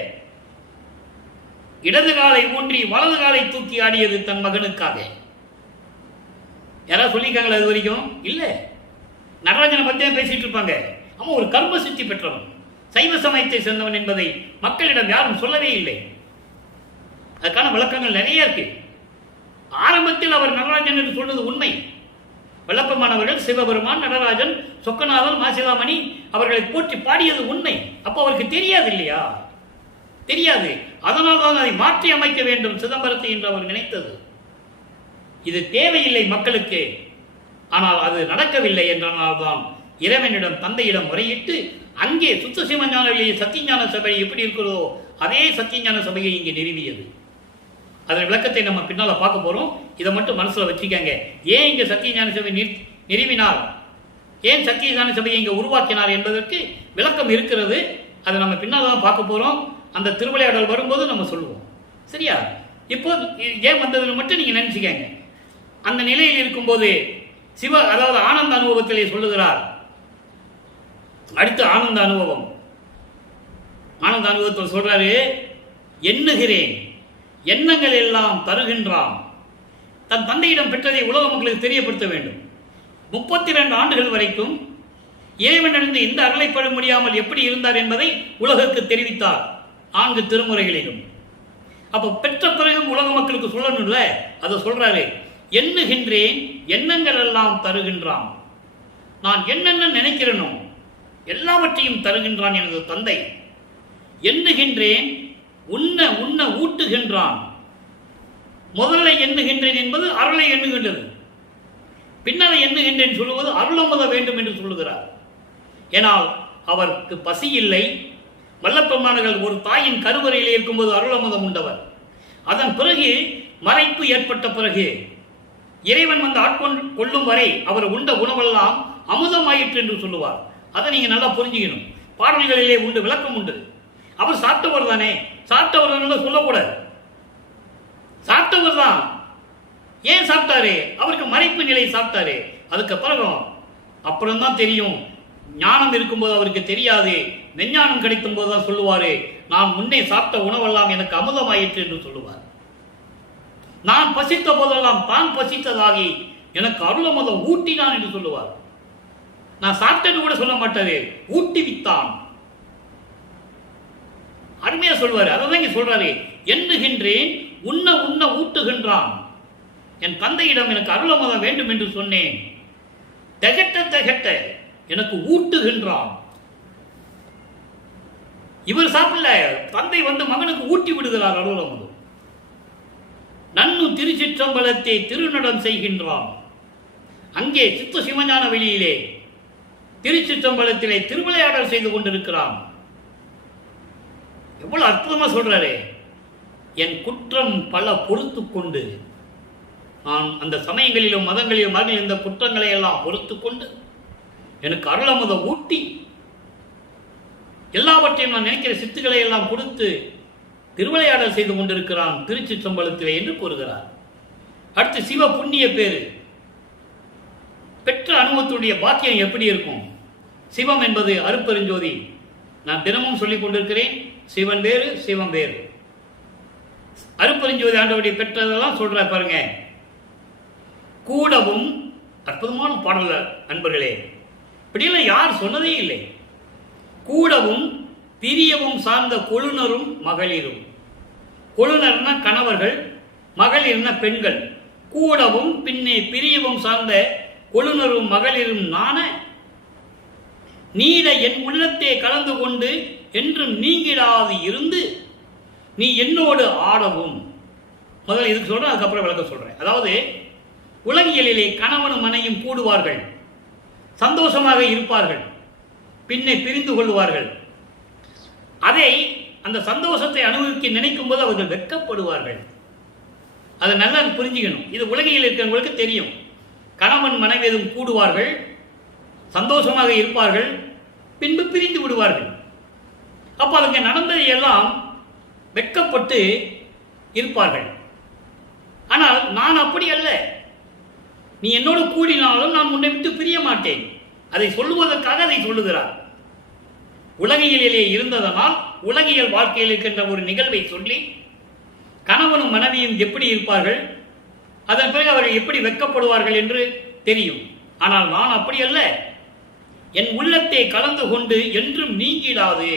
இடது காலை ஊன்றி வலது காலை தூக்கி ஆடியது தன் மகனுக்காக. யாராவது சொல்லியிருக்காங்களா அது வரைக்கும்? இல்ல. நடராஜனை பத்தியே பேசிட்டு இருப்பாங்க. அவன் ஒரு கர்ம சித்தி பெற்றவன், சைவ சமயத்தை சேர்ந்தவன் என்பதை மக்களிடம் யாரும் சொல்லவே இல்லை. அதுக்கான விளக்கங்கள் நிறைய இருக்கு. ஆரம்பத்தில் அவர் நடராஜன் என்று சொல்வது உண்மை. வல்லப்பமானவர்கள் சிவபெருமான், நடராஜன், சொக்கநாதன், மாசிலாமணி அவர்களை போற்றி பாடியது உண்மை. அப்போ அவருக்கு தெரியாது இல்லையா? தெரியாது. அதனால்தான் அதை மாற்றி அமைக்க வேண்டும் சிதம்பரத்தை என்று அவர் நினைத்தது. இது தேவையில்லை மக்களுக்கு, ஆனால் அது நடக்கவில்லை என்றனால்தான் இறைவனிடம் தந்தையிடம் முறையிட்டு அங்கே சுத்த சிவஞான வெளியே சத்தியஞான சபை எப்படி இருக்கிறதோ அதே சத்தியஞான சபையை இங்கே நிறுவியது. அதன் விளக்கத்தை நம்ம பின்னால பார்க்க போறோம். இதை மட்டும் மனசுல வச்சுக்கங்க. ஏன் இங்க சத்தியஞான சபை நிறுவினார், ஏன் சத்தியஞான சபையை இங்க உருவாக்கினார் என்பதற்கு விளக்கம் இருக்கிறது. அதை நம்ம பின்னால் தான் பார்க்க போறோம். அந்த திருவிளையாடல் வரும்போது நம்ம சொல்லுவோம். சரியா? இப்போ ஏன் வந்ததுன்னு மட்டும் நீங்க நினைச்சுக்கங்க. அந்த நிலையில் இருக்கும்போது அதாவது ஆனந்த அனுபவத்திலே சொல்லுகிறார். அடுத்து ஆனந்த அனுபவம். ஆனந்த அனுபவத்தில் சொல்றாரு, எண்ணுகிறேன், எண்ணங்கள் எல்லாம் தருகின்றான். தன் தந்தையிடம் பெற்றதை உலக மக்களுக்கு தெரியப்படுத்த வேண்டும். 32 ஆண்டுகள் வரைக்கும் இறைவனிடந்து எந்த அருளை பெற முடியாமல் எப்படி இருந்தார் என்பதை உலகுக்கு தெரிவித்தார் 4 திருமுறைகளிலும். அப்ப பெற்ற பிறகு உலக மக்களுக்கு சொல்லணும்ல, அதை சொல்றாரு. எண்ணுகின்றேன், எண்ணங்கள் எல்லாம் தருகின்றான். நான் என்னென்ன நினைக்கிறேனோ எல்லாவற்றையும் தருகின்றான் எனது தந்தை. எண்ணுகின்றேன், உண்ண உண்ண ஊட்டுகின்றான். முதல்ல எண்ணுகின்றேன் என்பது அருளை எண்ணுகின்றது. பின்னரை எண்ணுகின்றேன் சொல்லுவது அருளமுத வேண்டும் என்று சொல்லுகிறார். ஏனால் அவருக்கு பசி இல்லை. வல்லப்பெருமானர்கள் ஒரு தாயின் கருவறையில் இருக்கும்போது அருளமுதம் உண்டவர். அதன் பிறகு மறைப்பு ஏற்பட்ட பிறகு இறைவன் வந்து ஆட்கொள்ளும் வரை அவர் உண்ட உணவெல்லாம் அமுதமாயிற்று என்று சொல்லுவார். அதை நீங்க நல்லா புரிஞ்சுக்கணும். பாடல்களிலே உண்டு, விளக்கம் உண்டு. அவர் சாப்பிட்டவர் தானே, சாப்பிட்டவர் தான் சொல்லக்கூடாது. சாப்பிட்டவர் தான். ஏன் சாப்பிட்டாரு? அவருக்கு மறைப்பு நிலை சாப்பிட்டாரு. அதுக்கு பிறகு அப்புறம்தான் தெரியும். ஞானம் இருக்கும்போது அவருக்கு தெரியாது. மெஞ்ஞானம் கிடைக்கும் போதுதான் சொல்லுவாரு, நான் முன்னே சாப்பிட்ட உணவெல்லாம் எனக்கு அமுதமாயிற்று என்று சொல்லுவார். நான் பசித்த போதெல்லாம் தான் பசித்ததாகி எனக்கு அருளமுதம் ஊட்டினான் என்று சொல்லுவார். நான் சாப்பிட்டேன்னு கூட சொல்ல மாட்டாரு, ஊட்டி வித்தான். அருமையா சொல்வாரு. அதான் இங்க சொல்றாரு, எண்ணுகின்றேன், உண்ண உண்ண ஊட்டுகின்றான். என் தந்தையிடம் எனக்கு அருளமுதம் வேண்டும் என்று சொன்னேன். திகட்ட திகட்ட எனக்கு ஊட்டுகின்றான். இவர் சாப்பிடல, தந்தை வந்து மகனுக்கு ஊட்டி விடுகிறார் அருளமுதம். நன்னு திருச்சிற்றம்பலத்தை திருநடம் செய்கின்றான். அங்கே சித்த சிவஞான வெளியிலே திருச்சிற்றம்பலத்திலே திருவிளையாடல் செய்து கொண்டிருக்கிறான். எவ்வளவு அற்புதமா சொல்றாரு. என் குற்றம் பல பொறுத்து கொண்டு, நான் அந்த சமயங்களிலும் மதங்களிலும் மகளிர் குற்றங்களை எல்லாம் பொறுத்து கொண்டு எனக்கு அருளமுத ஊட்டி எல்லாவற்றையும் நான் நினைக்கிற சித்துக்களை எல்லாம் கொடுத்து திருவிளையாடல் செய்து கொண்டிருக்கிறான் திருச்சிற்றம்பலத்திலே என்று கூறுகிறார். அடுத்து சிவ புண்ணிய பேரு. பெற்ற அனுபவத்துடைய பாக்கியம் எப்படி இருக்கும்? சிவம் என்பது அருப்பெருஞ்சோதி. நான் தினமும் சொல்லிக் கொண்டிருக்கிறேன், சிவன் வேறு சிவம் வேறு. அருப்பெருஞ்சோதி ஆண்டவருடைய பெற்றதெல்லாம் சொல்ற பாருங்க. கூடவும் அற்புதமான பாடல் நண்பர்களே, இப்படியெல்லாம் யார் சொன்னதே இல்லை. கூடவும் பிரியவும் சார்ந்த கொழுனரும் மகளிரும். கொழுனர்னா கணவர்கள், மகளிர்னா பெண்கள். கூடவும் பின்னே பிரியவும் சார்ந்த கொழுனரும் மகளிரும் நான நீட என் உள்ளத்தே கலந்து கொண்டு என்றும் நீங்கிடாது இருந்து நீ என்னோடு ஆடவும். முதல்ல இதுக்கு சொல்றேன், அதுக்கப்புறம் விளக்க சொல்றேன். அதாவது உலகியலிலே கணவனும் மனையும் கூடுவார்கள், சந்தோஷமாக இருப்பார்கள், பின்னே பிரிந்து கொள்வார்கள். அதை அந்த சந்தோஷத்தை அனுபவிக்க நினைக்கும் போது அவர்கள் வெட்கப்படுவார்கள். அதை நல்லா புரிஞ்சுக்கணும். இது உலகில் இருக்கிறவங்களுக்கு தெரியும். கணவன் மனைவியும் கூடுவார்கள், சந்தோஷமாக இருப்பார்கள், பின்பு பிரிந்து விடுவார்கள். அப்ப அதுங்க நடந்ததை எல்லாம் வெட்கப்பட்டு இருப்பார்கள். ஆனால் நான் அப்படி அல்ல. நீ என்னோடு கூடினாலும் நான் உன்னை விட்டு பிரிய மாட்டேன். அதை சொல்லுவதற்காக அதை சொல்லுகிறார். உலகியலிலே இருந்ததனால் உலகியல் வாழ்க்கையில் இருக்கின்ற ஒரு நிகழ்வை சொல்லி கணவனும் மனைவியும் எப்படி இருப்பார்கள், அதன் பிறகு அவர்கள் எப்படி வெட்கப்படுவார்கள் என்று தெரியும். ஆனால் நான் அப்படி அல்ல. என் உள்ளத்தை கலந்து கொண்டு என்றும் நீங்கிடாது.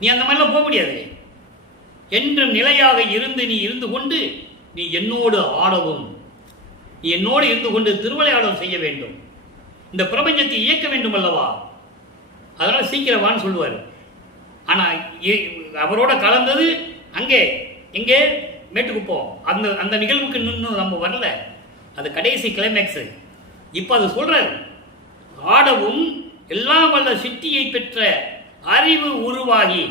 நீ அந்த மாதிரிலாம் போக முடியாது. என்றும் நிலையாக இருந்து நீ இருந்து கொண்டு நீ என்னோடு ஆடவும், நீ என்னோடு இருந்து கொண்டு திருவிளையாடல் செய்ய வேண்டும், இந்த பிரபஞ்சத்தை இயக்க வேண்டும் அல்லவா. அதனால சீக்கிரவான்னு சொல்லுவார். ஆனா அவரோட கலந்தது அங்கே எங்கே மேட்டுக்குப்போம். அந்த அந்த நிகழ்வுக்கு இன்னும் நம்ம வரல. அது கடைசி கிளைமேக்ஸ். இப்ப அது சொல்றாரு, ஆடவும் எல்லாம் வல்ல சித்தியை பெற்ற அறிவு உருவாகி,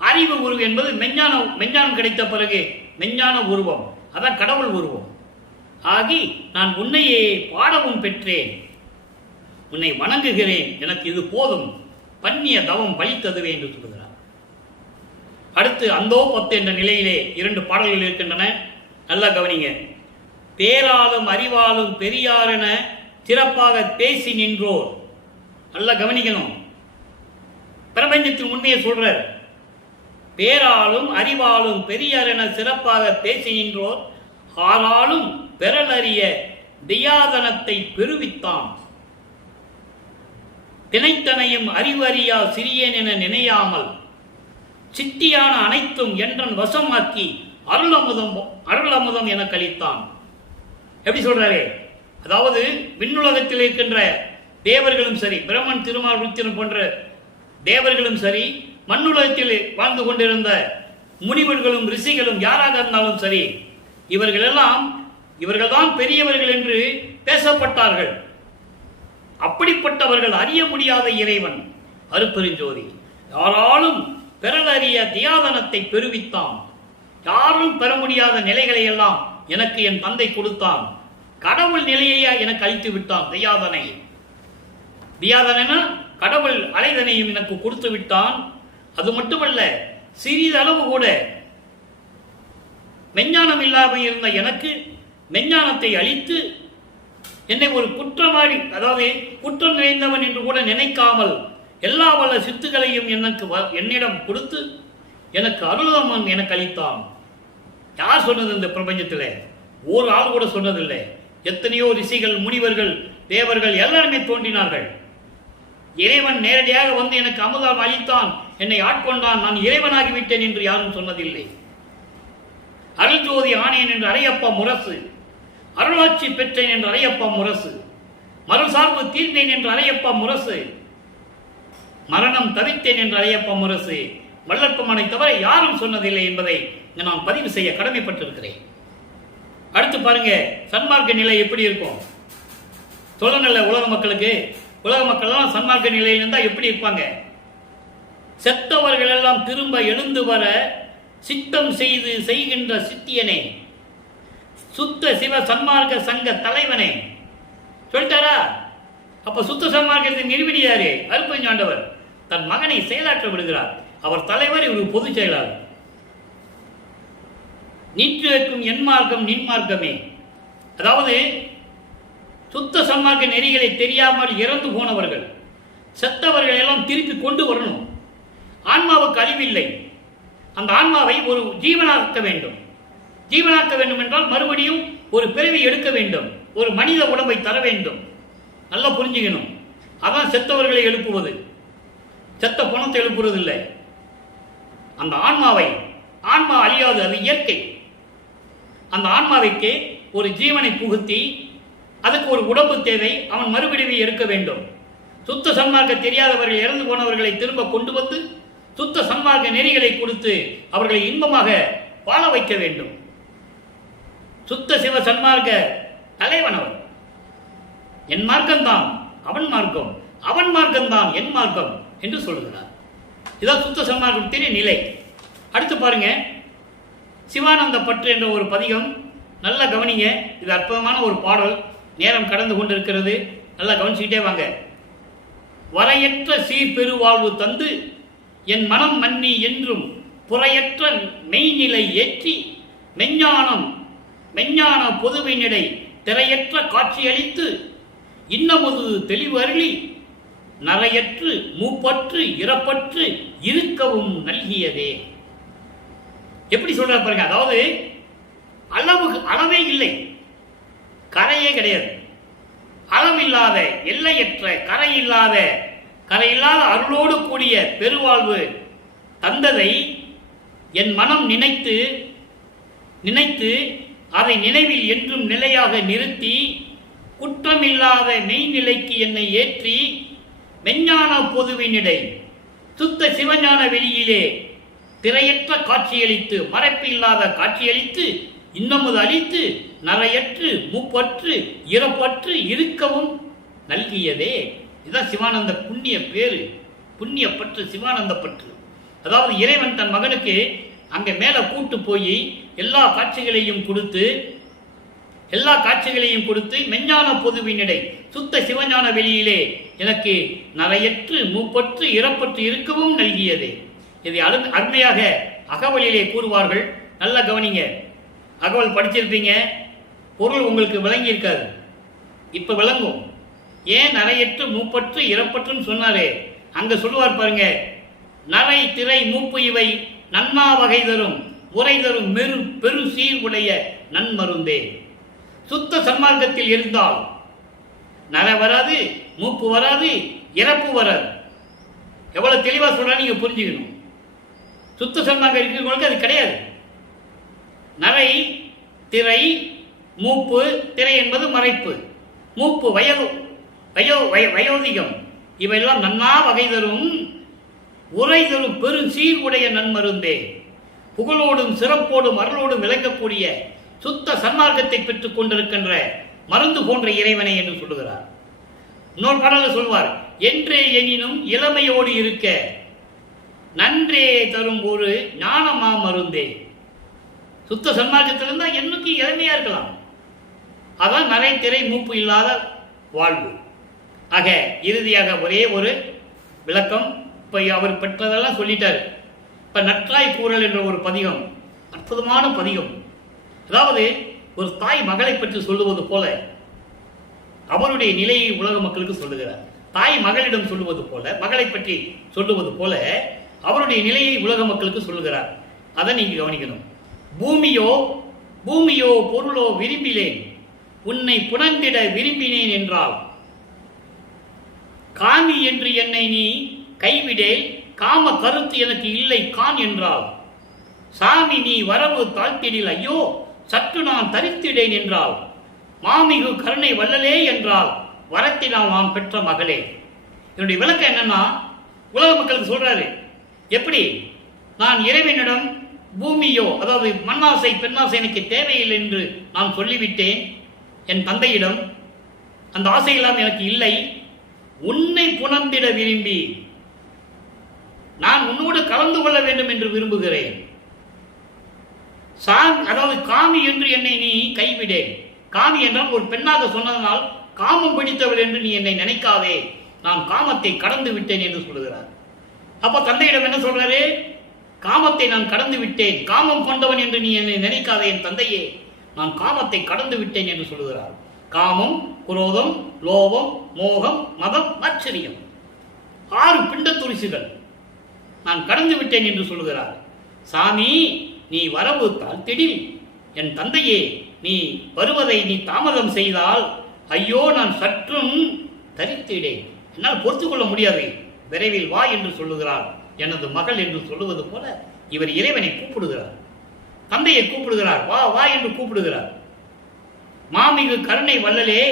அறிவு உருவு என்பது மெஞ்ஞானம் கிடைத்த பிறகு மெஞ்ஞான உருவம், அதான் கடவுள் உருவம் ஆகி நான் உன்னையே பாடவும் பெற்றேன், உன்னை வணங்குகிறேன், எனக்கு இது போதும், பண்ணிய தவம் பலித்ததுவே என்று சொல்கிறார். அடுத்து அந்தோ 10 என்ற நிலையிலே 2 பாடல்கள் இருக்கின்றன. நல்லா கவனிங்க. பேராலும் அறிவாலும் பெரியாரென சிறப்பாக பேசி நின்றோர். நல்லா கவனிக்கணும். பிரபஞ்சத்தின் உண்மையை சொல்றார். பேராலும் அறிவாலும் பெரியாரென சிறப்பாக பேசி நின்றோர், ஆறாலும் பெறலறிய தியாதனத்தை பெருவித்தான், தினைத்தனையும் அறிவறியா சிறியேன் என நினையாமல் சித்தியான அனைத்தும் என்றன் வசமாக்கி அருளமுதம் என கழித்தான். எப்படி சொல்றாரு? அதாவது விண்ணுலகத்தில் இருக்கின்ற தேவர்களும் சரி, பிரம்மன், திருமால், ருத்திரன் போன்ற தேவர்களும் சரி, மண்ணுலகத்தில் வாழ்ந்து கொண்டிருந்த முனிவர்களும் ரிஷிகளும் யாராக இருந்தாலும் சரி, இவர்கள்தான் பெரியவர்கள் என்று பேசப்பட்டார்கள். அப்படிப்பட்டவர்கள் அறிய முடியாத இறைவன் அருட்பெருஞ்சோதி யாராலும் பெறலறிய தியாதனத்தை பெருவித்தான். யாரும் பெற முடியாத நிலைகளை எல்லாம் எனக்கு என் தந்தை கொடுத்தான். கடவுள் நிலையை எனக்கு அளித்து விட்டான். தியாதன கடவுள் அலைதனையும் எனக்கு கொடுத்து விட்டான். அது மட்டுமல்ல, சிறிதளவு கூட மெஞ்ஞானம் இல்லாமல் இருந்த எனக்கு மெஞ்ஞானத்தை அளித்து என்னை ஒரு குற்றவாளி, அதாவது குற்றம் நிறைந்தவன் என்று கூட நினைக்காமல் எல்லா வல்ல சித்துகளையும் என்னிடம் கொடுத்து எனக்கு அருளமன் எனக்கு அளித்தான். யார் சொன்னது? இந்த பிரபஞ்சத்தில் ஒரு ஆள் கூட சொன்னதில்லை. எத்தனையோ ரிஷிகள், முனிவர்கள், தேவர்கள் எல்லாருமே தோன்றினார்கள். இறைவன் நேரடியாக வந்து எனக்கு அமுதம் அளித்தான், என்னை ஆட்கொண்டான், நான் இறைவனாகிவிட்டேன் என்று யாரும் சொன்னதில்லை. அருள்ஜோதி ஆனேன் என்று அரையப்பா முரசு, அருளாட்சி பெற்றேன் என்று அரையப்பா முரசு, மறுசார்பு தீர்ந்தேன் என்று அரையப்பா முரசு, மரணம் தவித்தேன் என்று அரையப்பா முரசு, வல்லற்பமனை தவிர யாரும் சொன்னதில்லை என்பதை நான் பதிவு செய்ய கடமைப்பட்டிருக்கிறேன். அடுத்து பாருங்க, சன்மார்க்க நிலை எப்படி இருக்கும் சொல்லுங்கள்ல. உலக மக்கள் எல்லாம் சன்மார்க்க நிலையில் இருந்தால் எப்படி இருப்பாங்க? செத்தவர்கள் எல்லாம் திரும்ப எழுந்து வர சித்தம் செய்து செய்கின்ற சித்தியனே, சுத்த சிவ சன்மார்க்க சங்க தலைவனே சொல்லிட்டாரா? அப்ப சுத்த சன்மார்க்கத்தை நிறுவனியாரு அருட்பெருஞ்சாண்டவர் தன் மகனை செயலாற்ற விடுகிறார். அவர் தலைவர், இவர் பொதுச் செயலாளர். நின்றிருக்கும் என் மார்க்கம் நின் மார்க்கமே. அதாவது சுத்த சன்மார்க்க நெறிகளை தெரியாமல் இறந்து போனவர்கள், செத்தவர்கள் எல்லாம் திருப்பி கொண்டு வரணும். ஆன்மாவுக்கு அறிவில்லை. அந்த ஆன்மாவை ஒரு ஜீவனாக்க வேண்டும். ஜீவனாக்க வேண்டும் என்றால் மறுபடியும் ஒரு பிறவி எடுக்க வேண்டும், ஒரு மனித உடம்பை தர வேண்டும். நல்லா புரிஞ்சுக்கணும். அதான் செத்தவர்களை எழுப்புவது, செத்த பணத்தை எழுப்புறது இல்லை. அந்த ஆன்மா அழியாது, அது இயற்கை. அந்த ஆன்மாவைக்கு ஒரு ஜீவனை புகுத்தி அதுக்கு ஒரு உடம்பு தேவை, அவன் மறுபிடிவை எடுக்க வேண்டும். சுத்த சன்மார்க்க தெரியாதவர்கள், இறந்து போனவர்களை திரும்ப கொண்டு வந்து சுத்த சன்மார்க்க நெறிகளை கொடுத்து அவர்களை இன்பமாக வாழ வைக்க வேண்டும். சுத்த சிவ சன்மார்க்க தலைவன் அவன். என் மார்க்கம்தான் அவன் மார்க்கம், அவன் மார்க்கம்தான் என் மார்க்கம் என்று சொல்லுகிறார். இதான் சுத்த சன்மார்க்கத்தின் நிலை. அடுத்து பாருங்க, சிவானந்த பற்று என்ற ஒரு பதிகம். நல்லா கவனிங்க, இது அற்புதமான ஒரு பாடல். நேரம் கடந்து கொண்டிருக்கிறது, நல்லா கவனிச்சுக்கிட்டே வாங்க. வரையற்ற சீர்பெருவாழ்வு தந்து என் மனம் மன்னி என்றும் புறையற்ற மெய்நிலை ஏற்றி மெஞ்ஞான பொதுவினிடை திரையற்ற காட்சியளித்து இன்னமுது தெளிவு அருளி நரையற்று மூப்பற்று இறப்பற்று இருக்கவும் நல்கியதே. எப்படி சொல்ற பாருங்க. அதாவது அளவே இல்லை, கரையே கிடையாது. அளவில்லாத, எல்லையற்ற, கரையில்லாத அருளோடு கூடிய பெருவாழ்வு தந்ததை என் மனம் நினைத்து அதை நினைவில் என்றும் நிலையாக நிறுத்தி குற்றமில்லாத மெய்நிலைக்கு என்னை ஏற்றி மெஞ்ஞான பொதுவினிடை சுத்த சிவஞான வெளியிலே திரையற்ற காட்சியளித்து, மறைப்பு இல்லாத காட்சியளித்து, இன்னமுது அளித்து நரையற்று மூப்பற்று இறப்பற்று இருக்கவும் நல்கியதே. இதுதான் சிவானந்த புண்ணிய பேரு, புண்ணிய பற்று, சிவானந்த பற்று. அதாவது இறைவன் தன் மகனுக்கு அங்க மேல கூட்டு போய் எல்லா காட்சிகளையும் கொடுத்து மெஞ்ஞான பொதுவினிடை சுத்த சிவஞான வெளியிலே எனக்கு நரையற்று மூப்பற்று இறப்பற்று இருக்கவும் நல்கியது. இதை அருமையாக அகவலிலே கூறுவார்கள். நல்ல கவனிங்க. அகவல் படிச்சிருப்பீங்க, பொருள் உங்களுக்கு விளங்கி இருக்காது, இப்ப விளங்கும். ஏன் நரையற்று மூப்பற்று இறப்பற்றுன்னு சொன்னாரே, அங்க சொல்லுவார் பாருங்க, நரை திரை மூப்பு இவை நன்னா வகை தரும் உரை தரும் பெரு சீர் உடைய நன்மருந்தே. சுத்த சன்மார்க்கத்தில் இருந்தால் நரை வராது, மூப்பு வராது, இறப்பு வராது. எவ்வளவு தெளிவா சொல்றா நீங்க புரிஞ்சுக்கணும். சுத்த சன்மார்க்கம் இருக்கிறவங்களுக்கு அது கிடையாது. நரை திரை மூப்பு, திரை என்பது மறைப்பு, மூப்பு வயோதிகம், இவையெல்லாம் நன்னா வகை தரும் உரை தரும் பெரும் சீர் உடைய நன்மருந்தே. புகழோடும் சிறப்போடும் அருளோடும் விளங்கக்கூடிய சுத்த சன்மார்க்கத்தை பெற்றுக் கொண்டிருக்கின்ற மருந்து போன்ற இறைவனை என்று சொல்லுகிறார். இன்னொரு பாடலில் சொல்வார், என்றே எனினும் இளமையோடு இருக்க நன்றே தரும் ஒரு ஞானமா மருந்தே. சுத்த சன்மார்க்கத்தில் இருந்தால் என்னைக்கு இளமையா இருக்கலாம். அதான் நரை திரை மூப்பு இல்லாத வாழ்வு. ஆக இறுதியாக ஒரே ஒரு விளக்கம். இப்ப அவர் பெற்றதெல்லாம் சொல்லிட்டாரு. இப்ப நற்றாய் கூறல் என்ற ஒரு பதிகம், அற்புதமான பதிகம். அதாவது ஒரு தாய் மகளை பற்றி சொல்லுவது போல அவருடைய நிலையை உலக மக்களுக்கு சொல்லுகிறார். தாய் மகளிடம் சொல்லுவது போல, மகளை பற்றி சொல்லுவது போல அவருடைய நிலையை உலக மக்களுக்கு சொல்லுகிறார். அதை நீங்க கவனிக்கணும். பூமியோ பொருளோ விரும்பிலேன், உன்னை புணர்ந்திட விரும்பினேன் என்றால் காமி என்று என்னை நீ கைவிடேல், காம கருத்து எனக்கு இல்லை கான் என்றால் சாமி நீ வரவு தாழ்த்திடில், ஐயோ சற்று நான் தரித்திடேன் என்றால் மாமிகு கருணை வல்லலே என்றால் வரத்தினால் நான் பெற்ற மகளே. என்னுடைய விளக்கம் என்னன்னா, உலக மக்களுக்கு சொல்றாரு, எப்படி நான் இறைவனிடம் பூமியோ அதாவது மண்ணாசை பெண்ணாசை எனக்கு தேவையில்லை என்று நான் சொல்லிவிட்டேன். என் தந்தையிடம் அந்த ஆசையெல்லாம் எனக்கு இல்லை. உன்னை புணர்ந்திட விரும்பி நான் உன்னோடு கலந்து கொள்ள வேண்டும் என்று விரும்புகிறேன். அதாவது காமி என்று என்னை நீ கைவிடேன். காமி என்றால் ஒரு பெண்ணாக சொன்னதனால் காமம் பிடித்தவள் என்று நீ என்னை நினைக்காதே, நான் காமத்தை கடந்து விட்டேன் என்று சொல்லுகிறார். அப்ப தந்தையிடம் என்ன சொல்றாரு? காமத்தை நான் கடந்து விட்டேன், காமம் கொண்டவன் என்று நீ என்னை நினைக்காதே என் தந்தையே, நான் காமத்தை கடந்து விட்டேன் என்று சொல்லுகிறார். காமம், குரோதம், லோபம், மோகம், மதம், ஆச்சரியம், 6 பிண்ட துரிசுகள் நான் கடந்து விட்டேன் என்று சொல்லுகிறார். சாமி நீ வரவு தாழ்த்திடில், என் தந்தையே நீ வருவதை நீ தாமதம் செய்தால் ஐயோ நான் சற்றும் தரித்திடேன், என்னால் பொறுத்து கொள்ள முடியாது, விரைவில் வா என்று சொல்லுகிறார். எனது மகள் என்று சொல்லுவது போல இவர் இறைவனை கூப்பிடுகிறார், தந்தையை கூப்பிடுகிறார், வா வா என்று கூப்பிடுகிறார். மாமிகு கருணை வல்லலே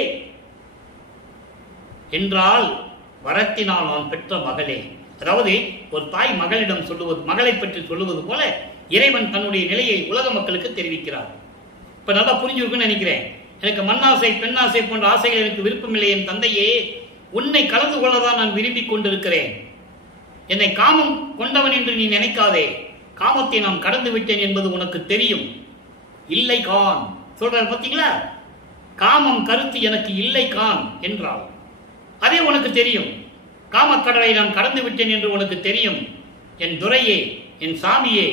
என்றால் வரத்தினால் நான் பெற்ற மகளே. அதாவது ஒரு தாய் மகளிடம் சொல்லுவது, மகளை பற்றி சொல்லுவது போல இறைவன் தன்னுடைய நிலையை உலக மக்களுக்கு தெரிவிக்கிறார். இப்ப நல்லா புரிஞ்சிருக்குன்னு நினைக்கிறேன். எனக்கு மண்ணாசை பெண்ணாசை போன்ற ஆசைகள் எனக்கு விருப்பமில்லை என் தந்தையே, உன்னை கலந்து கொள்ளதான் நான் விரும்பிக் கொண்டிருக்கிறேன். என்னை காமம் கொண்டவன் என்று நீ நினைக்காதே, காமத்தை நான் கடந்து விட்டேன் என்பது உனக்கு தெரியும். இல்லை கான் சொல்றார் பார்த்தீங்களா? காமம் கருத்து எனக்கு இல்லை கான் என்றால் அதே உனக்கு தெரியும். காமக்கடலை நான் கடந்து விட்டேன் என்று உனக்கு தெரியும். என் துரையே, என் சாமியே,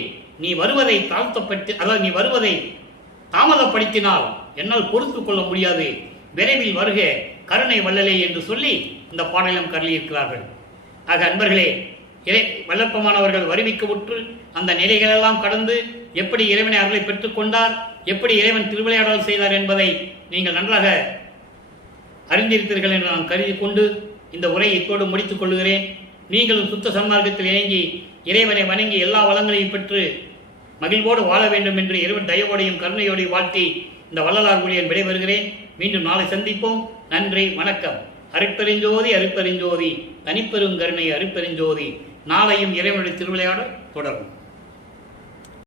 நீ வருவதை அதாவது நீ வருவதை தாமதப்படுத்தினால் என்னால் பொறுத்து கொள்ள முடியாது, விரைவில் வருக கருணை வல்லலே என்று சொல்லி இந்த பாடலும் கருளியிருக்கிறார்கள். ஆக அன்பர்களே, வல்லப்பமானவர்கள் வருவிக்க உற்று அந்த நிலைகளெல்லாம் கடந்து எப்படி இறைவனை அருளை பெற்றுக் கொண்டார், எப்படி இறைவன் திருவிளையாடல் செய்தார் என்பதை நீங்கள் நன்றாக அறிந்திருத்தீர்கள் என்று நான் கருதி கொண்டு இந்த உரையை இத்தோடு முடித்துக் கொள்கிறேன். நீங்களும் சுத்த சன்மார்க்கத்தில் இறங்கி இறைவனை வணங்கி எல்லா வளங்களையும் பெற்று மகிழ்வோடு வாழ வேண்டும் என்று இறைவன் தயவோடையும் கருணையோடையும் வாழ்த்தி இந்த வள்ளலார் மொழியன் விடைபெறுகிறேன். மீண்டும் நாளை சந்திப்போம். நன்றி, வணக்கம். அருட்பெருஞ்சோதி அருட்பெருஞ்சோதி, தனிப்பெரும் கருணை அருட்பெருஞ்சோதி. நாளையும் இறைவனுடைய திருவிளையாடல் தொடரும்.